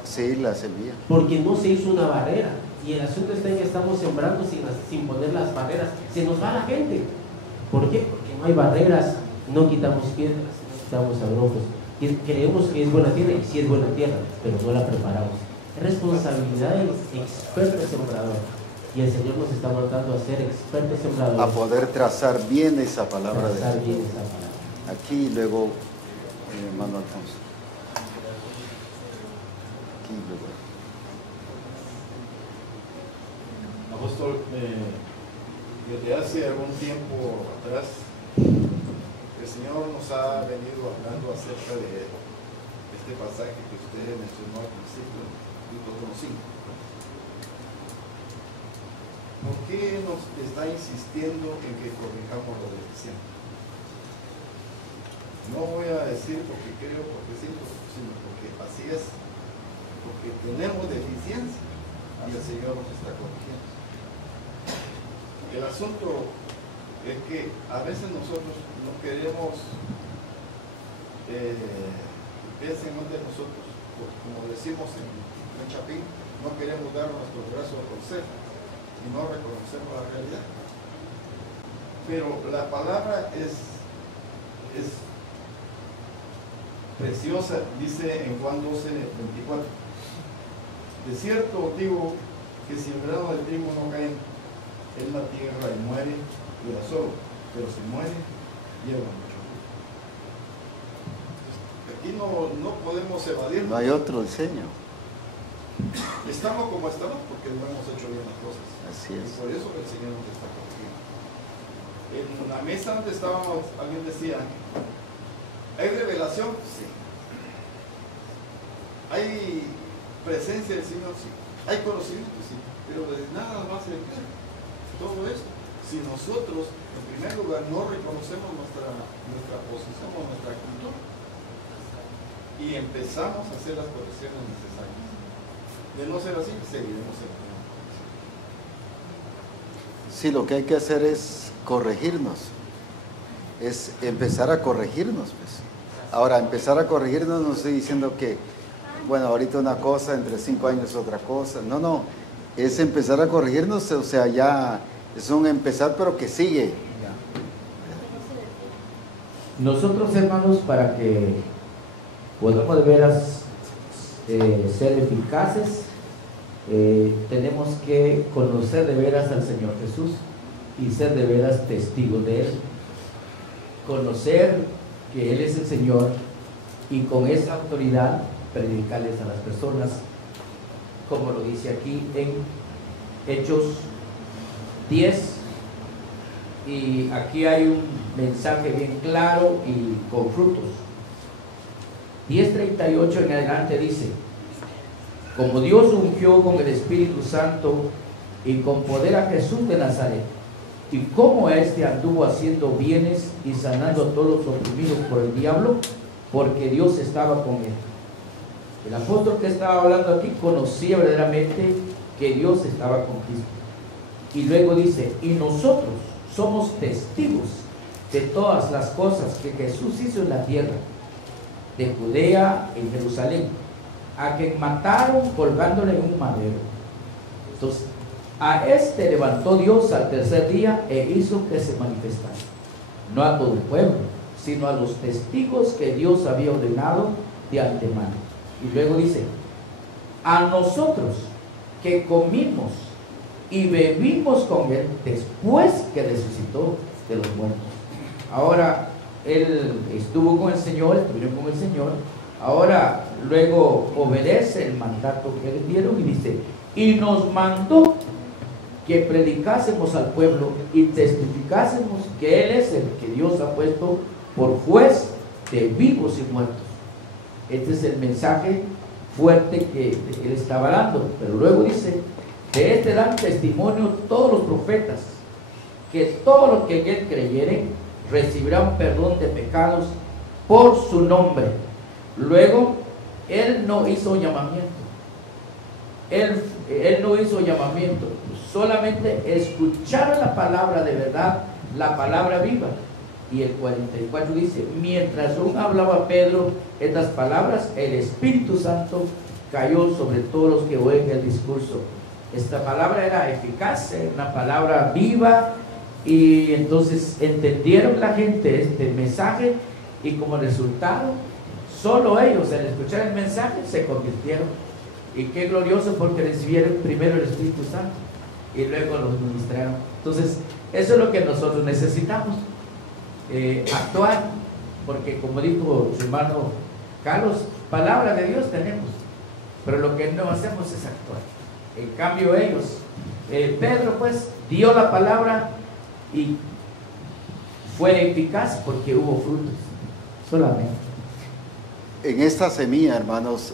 Sí, la semilla. Porque no se hizo una barrera. Y el asunto está en que estamos sembrando sin poner las barreras. Se nos va la gente. ¿Por qué? Porque no hay barreras, no quitamos piedras, no quitamos abrojos. Creemos que es buena tierra, y sí es buena tierra, pero no la preparamos. Es responsabilidad del experto sembrador. Y el Señor nos está mandando a ser expertos sembradores. A poder trazar bien esa palabra de Dios. Bien esa palabra. Aquí luego, hermano Alfonso. Aquí luego. Apóstol, desde hace algún tiempo atrás, el Señor nos ha venido hablando acerca de este pasaje que usted mencionó al principio, Deuteronomio 5. ¿Por qué nos está insistiendo en que corrijamos lo deficiente? No voy a decir porque creo, porque sí, sino porque así es, porque tenemos deficiencia y el Señor nos está corrigiendo. El asunto es que a veces nosotros no queremos, piensen de nosotros, como decimos en Chapín, no queremos dar nuestro brazo a torcer y no reconocemos la realidad. Pero la palabra es preciosa, dice en Juan 12:24. De cierto digo que si el grano del trigo no cae en la tierra y muere, queda solo, pero si muere, lleva mucho fruto. Aquí no podemos evadir. No hay otro diseño. Estamos como estamos porque no hemos hecho bien las cosas. Así Y es. por eso el Señor nos está corrigiendo. En la mesa donde estábamos, alguien decía, ¿hay revelación? Sí. ¿Hay presencia del Señor? Sí. ¿Hay conocimiento? Sí. Pero de nada más se queda todo esto. Si nosotros, en primer lugar, no reconocemos nuestra posición o nuestra actitud y empezamos a hacer las correcciones necesarias. De no ser así, seguiremos en la Sí, lo que hay que hacer es corregirnos. Es empezar a corregirnos, pues. Ahora, empezar a corregirnos no estoy diciendo que, bueno, ahorita una cosa, entre 5 años otra cosa. No, no. Es empezar a corregirnos, o sea, ya es un empezar, pero que sigue. Nosotros, hermanos, para que podamos de veras ser eficaces, tenemos que conocer de veras al Señor Jesús y ser de veras testigos de Él. Conocer que Él es el Señor y con esa autoridad predicarles a las personas, como lo dice aquí en Hechos 10. Y aquí hay un mensaje bien claro y con frutos. 10:38 en adelante dice: como Dios ungió con el Espíritu Santo y con poder a Jesús de Nazaret, y como éste anduvo haciendo bienes y sanando a todos los oprimidos por el diablo, porque Dios estaba con él. El apóstol que estaba hablando aquí conocía verdaderamente que Dios estaba con Cristo. Y luego dice: y nosotros somos testigos de todas las cosas que Jesús hizo en la tierra, de Judea en Jerusalén, a quien mataron colgándole en un madero. Entonces, a este levantó Dios al tercer día e hizo que se manifestara, no a todo el pueblo, sino a los testigos que Dios había ordenado de antemano. Y luego dice: a nosotros que comimos y bebimos con él después que resucitó de los muertos. Ahora, él estuvo con el Señor, estuvieron con el Señor. Ahora, luego obedece el mandato que le dieron y dice: y nos mandó que predicásemos al pueblo y testificásemos que Él es el que Dios ha puesto por juez de vivos y muertos. Este es el mensaje fuerte que Él estaba dando. Pero luego dice: de este dan testimonio todos los profetas, que todos los que en Él creyeren recibirán perdón de pecados por su nombre. Luego, Él no hizo llamamiento. Él no hizo llamamiento. Solamente escucharon la palabra de verdad, la palabra viva. Y el 44 dice: mientras aún hablaba Pedro estas palabras, el Espíritu Santo cayó sobre todos los que oyen el discurso. Esta palabra era eficaz, era una palabra viva, y entonces entendieron la gente este mensaje, y como resultado, solo ellos al escuchar el mensaje se convirtieron. Y qué glorioso, porque recibieron primero el Espíritu Santo y luego los ministraron. Entonces, eso es lo que nosotros necesitamos, actuar, porque como dijo su hermano Carlos, palabra de Dios tenemos, pero lo que no hacemos es actuar. En cambio ellos, Pedro pues dio la palabra y fue eficaz porque hubo frutos solamente. En esta semilla, hermanos,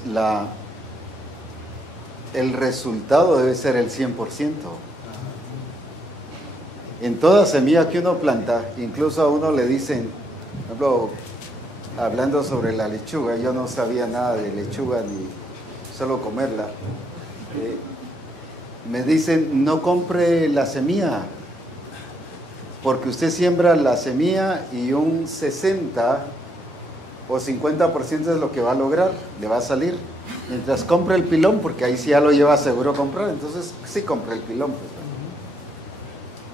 el resultado debe ser el 100%. En toda semilla que uno planta, incluso a uno le dicen, por ejemplo, hablando sobre la lechuga, yo no sabía nada de lechuga ni solo comerla. Me dicen: no compre la semilla, porque usted siembra la semilla y un 60 o 50% es lo que va a lograr, le va a salir. Mientras compre el pilón, porque ahí sí ya lo lleva seguro comprar, entonces sí compre el pilón. Pues.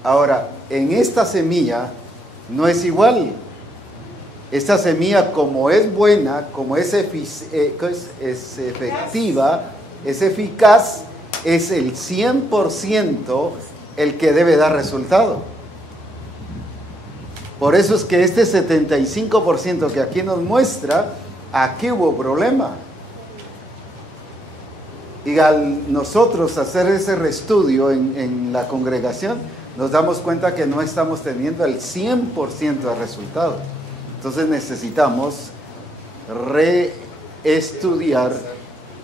Ahora, en esta semilla no es igual. Esta semilla, como es buena, como es efectiva, es eficaz, es el 100% el que debe dar resultado. Por eso es que este 75% que aquí nos muestra, aquí hubo problema. Y al nosotros hacer ese reestudio en la congregación, nos damos cuenta que no estamos teniendo el 100% de resultado. Entonces necesitamos reestudiar,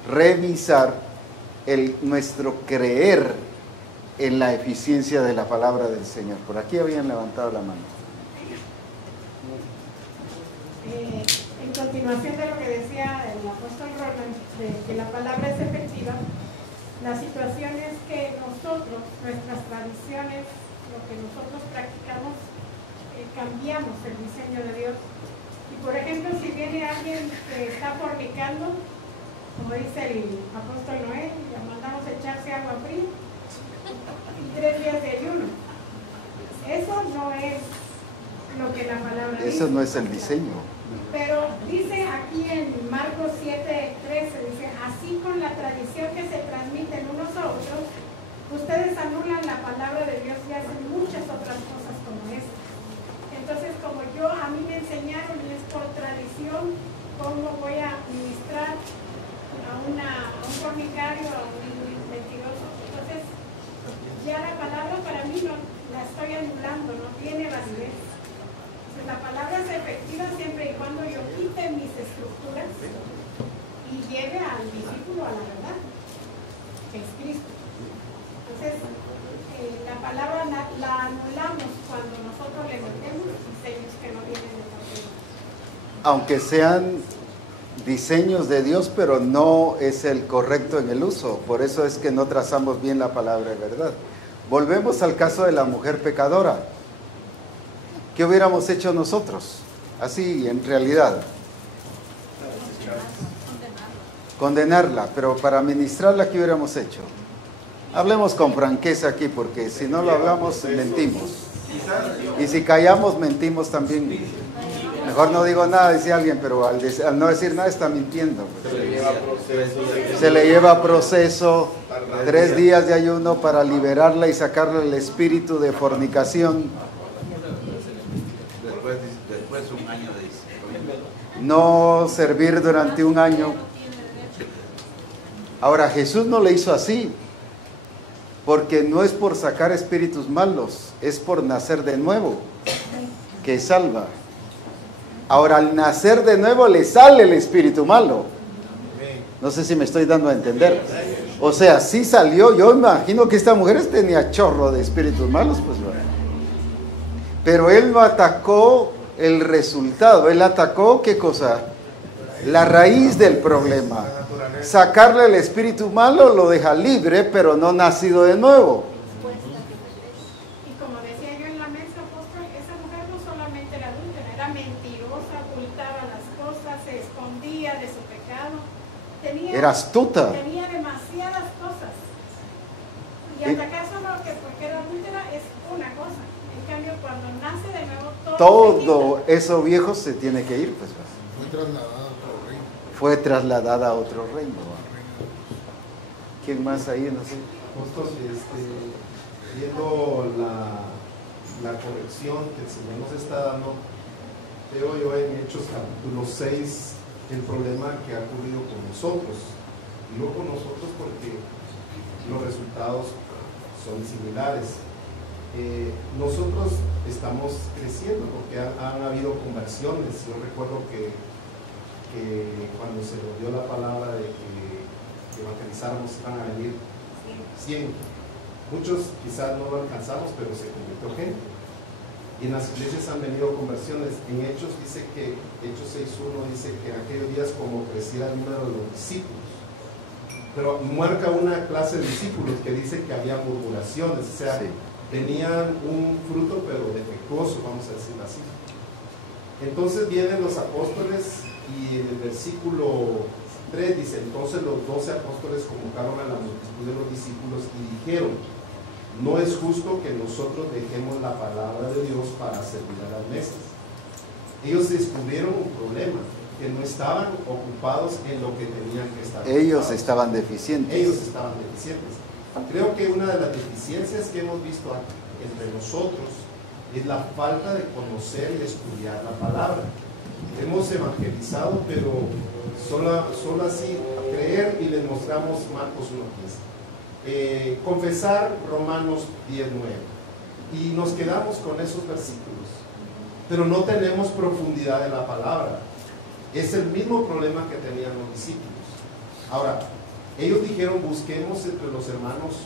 revisar nuestro creer en la eficiencia de la palabra del Señor. Por aquí habían levantado la mano. En continuación de lo que decía el apóstol Ronald, de que la palabra es efectiva, la situación es que nosotros, nuestras tradiciones, lo que nosotros practicamos, cambiamos el diseño de Dios. Y por ejemplo, si viene alguien que está fornicando, como dice el apóstol Noé, le mandamos echarse agua fría y 3 días de ayuno. Eso no es lo que la palabra dice. Eso no es el diseño. Pero dice aquí en Marcos 7:13, dice, así con la tradición que se transmiten unos a otros, ustedes anulan la palabra de Dios y hacen muchas otras cosas como esta. Entonces, como a mí me enseñaron, y es por tradición, cómo voy a ministrar a un fornicario, a un mentiroso. Entonces, ya la palabra para mí no la estoy anulando, no tiene validez. La palabra es efectiva siempre y cuando yo quite mis estructuras y lleve al discípulo a la verdad, que es Cristo. Entonces, la palabra la anulamos cuando nosotros le metemos diseños que no vienen de parte de Dios. Aunque sean diseños de Dios, pero no es el correcto en el uso. Por eso es que no trazamos bien la palabra de verdad. Volvemos al caso de la mujer pecadora. ¿Qué hubiéramos hecho nosotros? Así, en realidad. Condenarla, pero para ministrarla, ¿qué hubiéramos hecho? Hablemos con franqueza aquí, porque si no lo hablamos, mentimos. Y si callamos, mentimos también. Mejor no digo nada, dice alguien, pero al no decir nada está mintiendo. Se le lleva proceso, 3 días de ayuno para liberarla y sacarle el espíritu de fornicación. Después un año de disciplina. No servir durante un año. Ahora, Jesús no le hizo así, porque no es por sacar espíritus malos, es por nacer de nuevo, que salva. Ahora, al nacer de nuevo le sale el espíritu malo. No sé si me estoy dando a entender. O sea, sí salió. Yo imagino que esta mujer tenía chorro de espíritus malos, pues bueno. Pero él no atacó el resultado, él atacó, ¿qué cosa? La raíz del problema. Sacarle el espíritu malo lo deja libre, pero no nacido de nuevo. Y como decía yo en la mesa, apóstol, esa mujer no solamente era adúltera, era mentirosa, ocultaba las cosas, se escondía de su pecado. Era astuta. Tenía demasiadas cosas. Y atacar solo que porque era adúltera es una cosa. En cambio, cuando nace de nuevo, Todo eso viejo se tiene que ir, pues. Fue trasladada a otro reino. Fue trasladada a otro reino. ¿Quién más ahí? No sé. Apóstol, viendo la corrección que el Señor nos está dando, veo yo en Hechos capítulo 6 el problema que ha ocurrido con nosotros. Y no con nosotros porque los resultados son similares. Nosotros estamos creciendo porque han habido conversiones. Yo recuerdo que cuando se nos dio la palabra de que evangelizáramos iban a venir 100. Muchos quizás no lo alcanzamos, pero se convirtió gente. Y en las iglesias han venido conversiones. En Hechos dice que, Hechos 6.1 dice que en aquellos días como creciera el número de los discípulos. Pero marca una clase de discípulos que dice que había murmuraciones, o sea, tenían un fruto pero defectuoso, vamos a decirlo así. Entonces vienen los apóstoles y en el versículo 3 dice, entonces los 12 apóstoles convocaron a la multitud de los discípulos y dijeron, no es justo que nosotros dejemos la palabra de Dios para servir a las mesas. Ellos descubrieron un problema, que no estaban ocupados en lo que tenían que estar ocupados. Ellos estaban deficientes. Ellos estaban deficientes. Creo que una de las deficiencias que hemos visto entre nosotros es la falta de conocer y de estudiar la palabra. Hemos evangelizado, pero solo así creer y les mostramos Marcos 1:15. Confesar Romanos 10:9. Y nos quedamos con esos versículos, pero no tenemos profundidad de la palabra. Es el mismo problema que tenían los discípulos. Ahora, ellos dijeron: busquemos entre los hermanos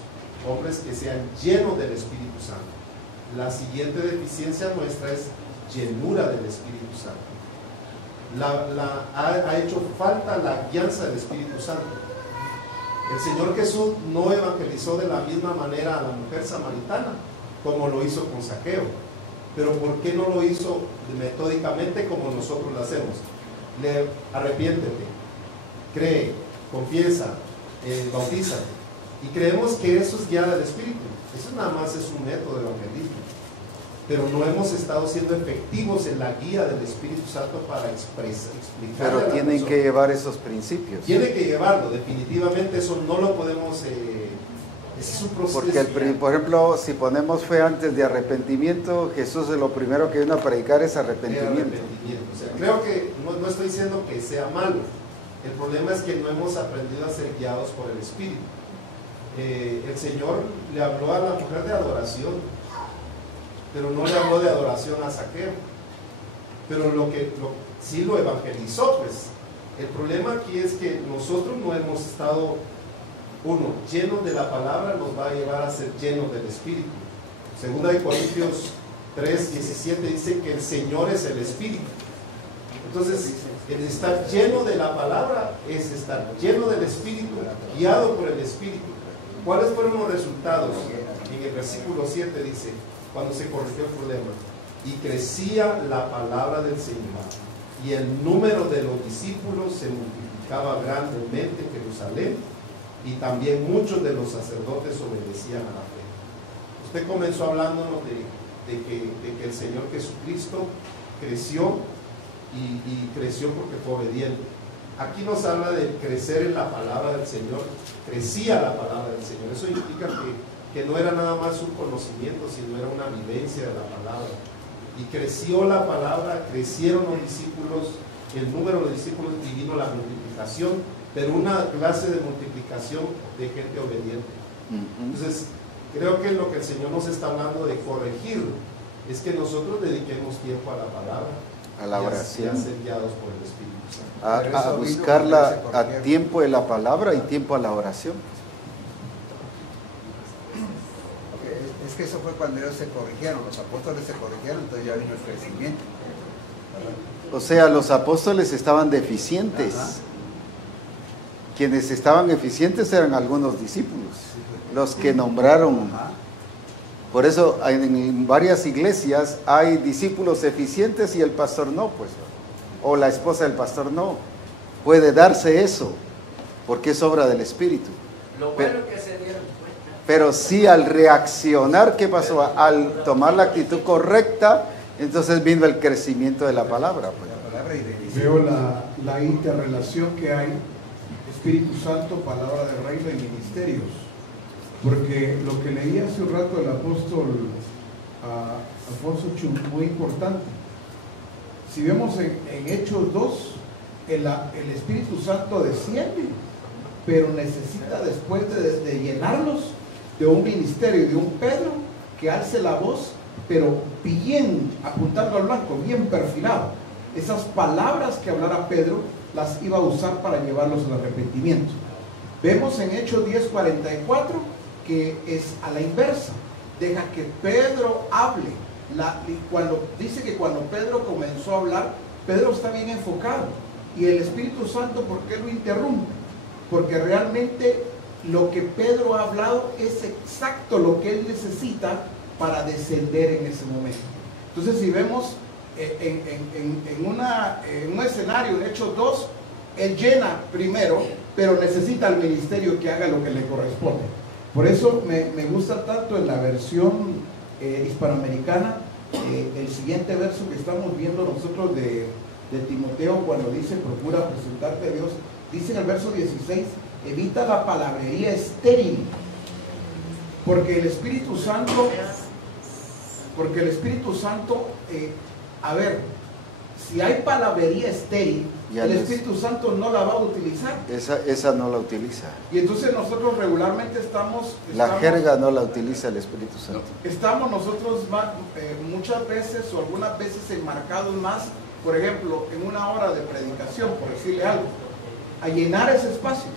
hombres que sean llenos del Espíritu Santo. La siguiente deficiencia nuestra es llenura del Espíritu Santo. Ha hecho falta la guianza del Espíritu Santo. El Señor Jesús no evangelizó de la misma manera a la mujer samaritana como lo hizo con Zaqueo. Pero ¿por qué no lo hizo metódicamente como nosotros lo hacemos? Arrepiéntete, cree, confiesa, bautízate. Y creemos que eso es guiar al Espíritu. Eso nada más es un método de evangelismo. Pero no hemos estado siendo efectivos en la guía del Espíritu Santo para explicar. Pero tienen que llevar esos principios. Tienen que llevarlo, definitivamente eso no lo podemos... es un proceso. Porque, por ejemplo, si ponemos fe antes de arrepentimiento, Jesús es lo primero que vino a predicar es arrepentimiento. O sea, creo que no estoy diciendo que sea malo. El problema es que no hemos aprendido a ser guiados por el Espíritu. El Señor le habló a la mujer de adoración, pero no le habló de adoración a Zaqueo. Pero sí lo evangelizó, pues. El problema aquí es que nosotros no hemos estado, llenos de la palabra nos va a llevar a ser llenos del Espíritu. Segunda de Corintios 3:17 dice que el Señor es el Espíritu. Entonces, el estar lleno de la palabra es estar lleno del Espíritu, guiado por el Espíritu. ¿Cuáles fueron los resultados? En el versículo 7 dice, cuando se corrigió el problema: y crecía la palabra del Señor, y el número de los discípulos se multiplicaba grandemente en Jerusalén, y también muchos de los sacerdotes obedecían a la fe. Usted comenzó hablándonos de que el Señor Jesucristo creció, y creció porque fue obediente. Aquí nos habla de crecer en la palabra del Señor. Crecía la palabra del Señor. Eso implica que no era nada más un conocimiento, sino era una vivencia de la palabra. Y creció la palabra, crecieron los discípulos, el número de discípulos, y vino la multiplicación, pero una clase de multiplicación de gente obediente. Entonces, creo que lo que el Señor nos está hablando de corregir es que nosotros dediquemos tiempo a la palabra, a la oración, y a ser guiados por el Espíritu Santo. A buscarla a tiempo de la palabra y tiempo a la oración. Es que eso fue cuando ellos se corrigieron, los apóstoles se corrigieron, entonces ya vino el crecimiento. O sea, los apóstoles estaban deficientes. Ajá. Quienes estaban eficientes eran algunos discípulos, los que nombraron. Ajá. Por eso en varias iglesias hay discípulos eficientes y el pastor no, pues, o la esposa del pastor no. Puede darse eso, porque es obra del Espíritu. Lo bueno que se dieron cuenta. Pero sí, al reaccionar, ¿qué pasó? Al tomar la actitud correcta, entonces vino el crecimiento de la palabra. Pues. Veo la interrelación que hay, Espíritu Santo, palabra del reino y ministerios. Porque lo que leí hace un rato el apóstol Alfonso Chum, muy importante. Si vemos en Hechos 2, el Espíritu Santo desciende, pero necesita después de llenarlos de un ministerio, de un Pedro que alce la voz, pero bien apuntando al blanco, bien perfilado. Esas palabras que hablara Pedro las iba a usar para llevarlos al arrepentimiento. Vemos en Hechos 10:44 que es a la inversa. Deja que Pedro hable. Cuando dice que cuando Pedro comenzó a hablar, Pedro está bien enfocado. Y el Espíritu Santo, ¿por qué lo interrumpe? Porque realmente lo que Pedro ha hablado es exacto lo que él necesita para descender en ese momento. Entonces, si vemos en un escenario, en Hechos 2, él llena primero, pero necesita al ministerio que haga lo que le corresponde. Por eso me gusta tanto en la versión hispanoamericana el siguiente verso que estamos viendo nosotros de Timoteo, cuando dice procura presentarte a Dios. Dice en el verso 16, evita la palabrería estéril, porque el Espíritu Santo, si hay palabrería estéril, Ya el no es. Espíritu Santo no la va a utilizar. Esa no la utiliza. Y entonces nosotros regularmente estamos La jerga no la utiliza el Espíritu Santo. estamos nosotros muchas veces o algunas veces enmarcados más, por ejemplo, en una hora de predicación, por decirle algo, a llenar ese espacio.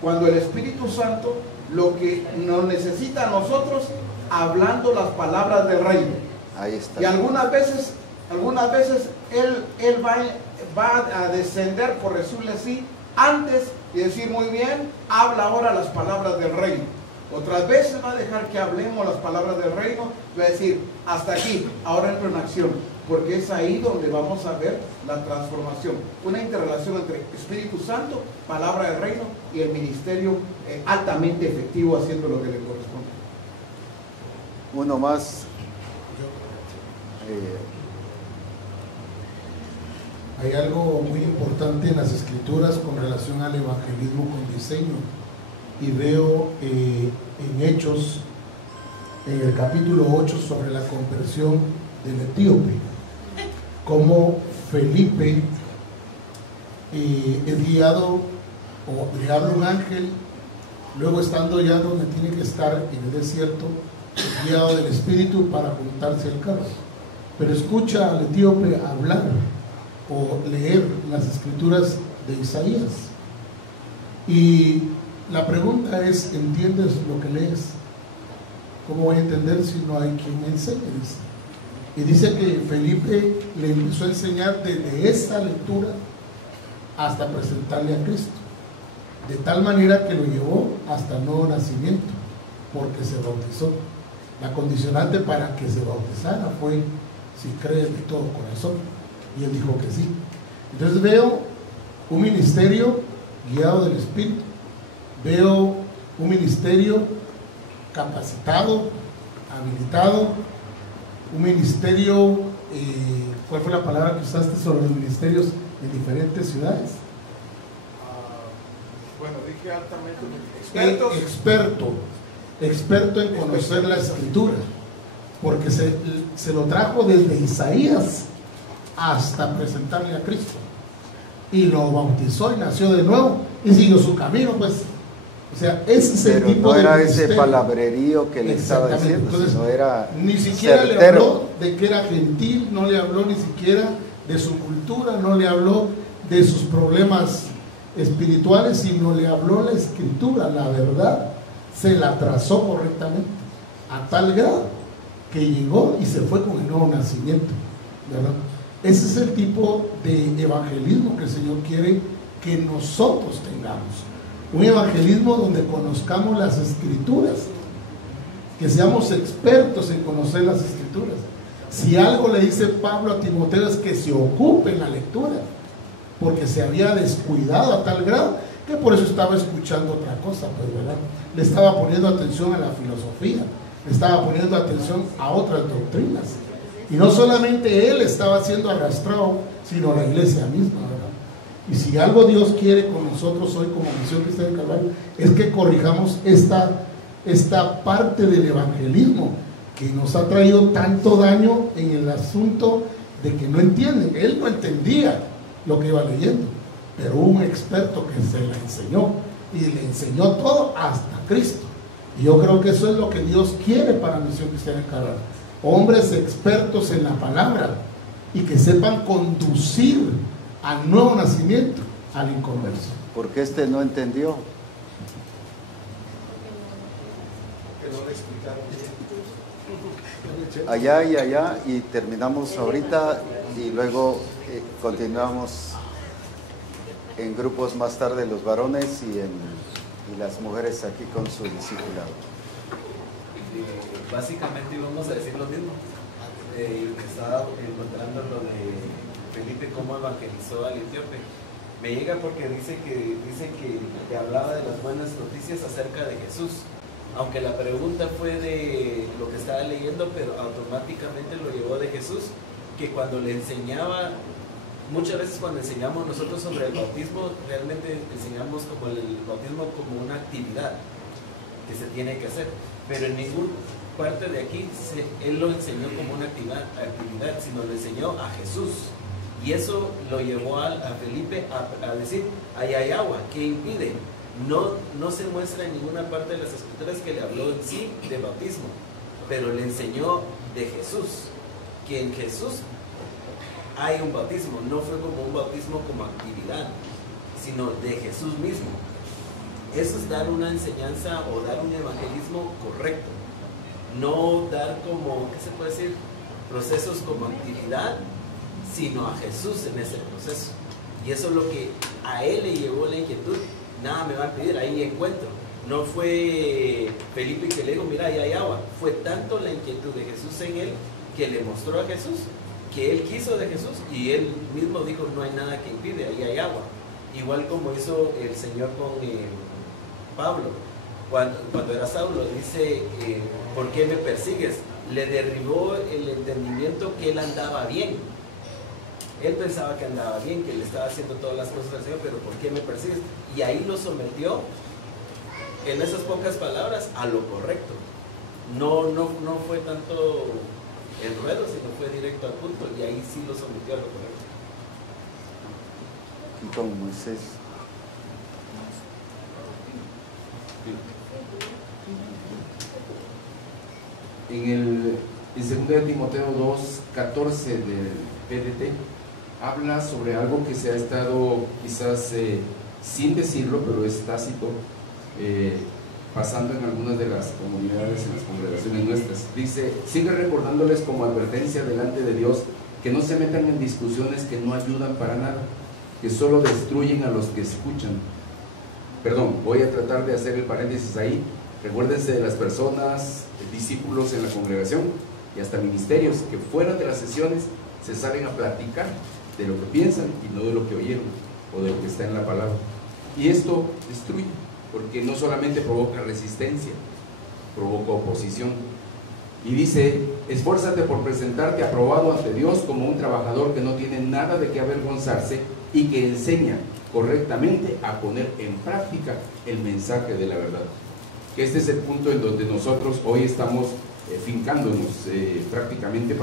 Cuando el Espíritu Santo lo que nos necesita a nosotros, hablando las palabras del reino. Ahí está. Y algunas veces Él va a descender, por decirle así, antes y decir, muy bien, habla ahora las palabras del reino. Otras veces va a dejar que hablemos las palabras del reino, va a decir, hasta aquí, ahora entro en acción, porque es ahí donde vamos a ver la transformación. Una interrelación entre Espíritu Santo, palabra del reino y el ministerio altamente efectivo haciendo lo que le corresponde. Uno más. Hay algo muy importante en las Escrituras con relación al evangelismo con diseño. Y veo en Hechos, en el capítulo 8, sobre la conversión del etíope, como Felipe es guiado, o le habla un ángel, luego estando ya donde tiene que estar en el desierto, es guiado del Espíritu para juntarse al carro. Pero escucha al etíope hablar o leer las escrituras de Isaías. Y la pregunta es, ¿entiendes lo que lees? ¿Cómo voy a entender si no hay quien me enseñe? Dice. Y dice que Felipe le empezó a enseñar desde esa lectura hasta presentarle a Cristo. De tal manera que lo llevó hasta el nuevo nacimiento, porque se bautizó. La condicionante para que se bautizara fue si crees de todo corazón. Y él dijo que sí. Entonces veo un ministerio guiado del Espíritu. Veo un ministerio capacitado, habilitado, un ministerio, ¿cuál fue la palabra que usaste sobre los ministerios en diferentes ciudades? Bueno, dije altamente experto en conocer la Escritura, porque se lo trajo desde Isaías hasta presentarle a Cristo, y lo bautizó y nació de nuevo y siguió su camino, pues. O sea, ese es el tipo no de era ministerio. ese palabrerío que le estaba diciendo. Entonces, sino era ni siquiera certero. le habló de que era gentil, no le habló ni siquiera de su cultura, no le habló de sus problemas espirituales, sino le habló la Escritura, la verdad, se la trazó correctamente, a tal grado que llegó y se fue con el nuevo nacimiento, ¿verdad? Ese es el tipo de evangelismo que el Señor quiere que nosotros tengamos. Un evangelismo donde conozcamos las Escrituras, que seamos expertos en conocer las Escrituras. Si algo le dice Pablo a Timoteo es que se ocupe en la lectura, porque se había descuidado a tal grado que por eso estaba escuchando otra cosa, pues, ¿verdad? Le estaba poniendo atención a la filosofía, le estaba poniendo atención a otras doctrinas. Y no solamente él estaba siendo arrastrado, sino la iglesia misma, ¿verdad? Y si algo Dios quiere con nosotros hoy como Misión Cristiana del Calvario, es que corrijamos esta parte del evangelismo que nos ha traído tanto daño en el asunto de que no entienden. Él no entendía lo que iba leyendo, pero hubo un experto que se la enseñó y le enseñó todo hasta Cristo. Y yo creo que eso es lo que Dios quiere para Misión Cristiana del Calvario. Hombres expertos en la palabra y que sepan conducir al nuevo nacimiento, al inconverso. Porque este no entendió. Que no le explicaron bien. Allá y allá, y terminamos ahorita y luego continuamos en grupos más tarde los varones y las mujeres aquí con su discipulado. Básicamente íbamos a decir lo mismo. Estaba encontrando lo de Felipe, cómo evangelizó al etíope. Me llega porque dice que hablaba de las buenas noticias acerca de Jesús. Aunque la pregunta fue de lo que estaba leyendo, pero automáticamente lo llevó de Jesús, que cuando le enseñaba, muchas veces cuando enseñamos nosotros sobre el bautismo, realmente enseñamos como el bautismo como una actividad que se tiene que hacer, pero en ninguna parte de aquí él lo enseñó como una actividad, sino le enseñó a Jesús. Y eso lo llevó a Felipe a decir, ahí hay agua, ¿qué impide? No se muestra en ninguna parte de las escrituras que le habló en sí de bautismo, pero le enseñó de Jesús, que en Jesús hay un bautismo, no fue como un bautismo como actividad, sino de Jesús mismo. Eso es dar una enseñanza o dar un evangelismo correcto, no dar como, ¿qué se puede decir? Procesos como actividad, sino a Jesús en ese proceso. Y eso es lo que a él le llevó la inquietud. Nada me va a pedir, ahí encuentro. No fue Felipe que le dijo, mira, ahí hay agua. Fue tanto la inquietud de Jesús en él que le mostró a Jesús, que él quiso de Jesús, y él mismo dijo, no hay nada que impide, ahí hay agua. Igual como hizo el Señor con Pablo, cuando era Saulo, dice, ¿por qué me persigues? Le derribó el entendimiento que él andaba bien. Él pensaba que andaba bien, que le estaba haciendo todas las cosas al Señor, pero ¿por qué me persigues? Y ahí lo sometió, en esas pocas palabras, a lo correcto. No fue tanto enredo, sino fue directo al punto, y ahí sí lo sometió a lo correcto. Y con Moisés. En 2 Timoteo 2:14 del PDT habla sobre algo que se ha estado quizás sin decirlo, pero es tácito, pasando en algunas de las comunidades, en las congregaciones nuestras. Dice, sigue recordándoles como advertencia delante de Dios que no se metan en discusiones que no ayudan para nada, que solo destruyen a los que escuchan. Perdón, voy a tratar de hacer el paréntesis ahí. Recuérdense de las personas, discípulos en la congregación y hasta ministerios que fuera de las sesiones se salen a platicar de lo que piensan y no de lo que oyeron o de lo que está en la palabra. Y esto destruye, porque no solamente provoca resistencia, provoca oposición. Y dice, esfuérzate por presentarte aprobado ante Dios como un trabajador que no tiene nada de qué avergonzarse y que enseña correctamente a poner en práctica el mensaje de la verdad. Que este es el punto en donde nosotros hoy estamos fincándonos prácticamente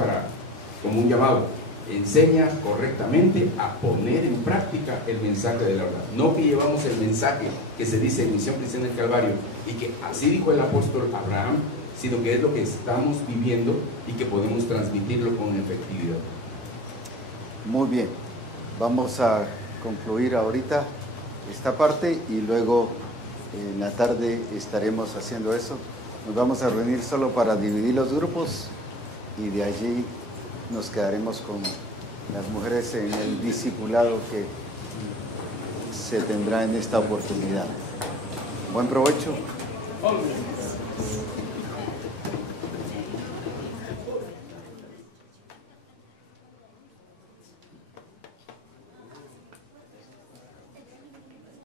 como un llamado. Enseña correctamente a poner en práctica el mensaje de la verdad. No que llevamos el mensaje que se dice en Misión Cristiana del Calvario y que así dijo el apóstol Abraham, sino que es lo que estamos viviendo y que podemos transmitirlo con efectividad. Muy bien, vamos a concluir ahorita esta parte y luego en la tarde estaremos haciendo eso. Nos vamos a reunir solo para dividir los grupos y de allí nos quedaremos con las mujeres en el discipulado que se tendrá en esta oportunidad. Buen provecho.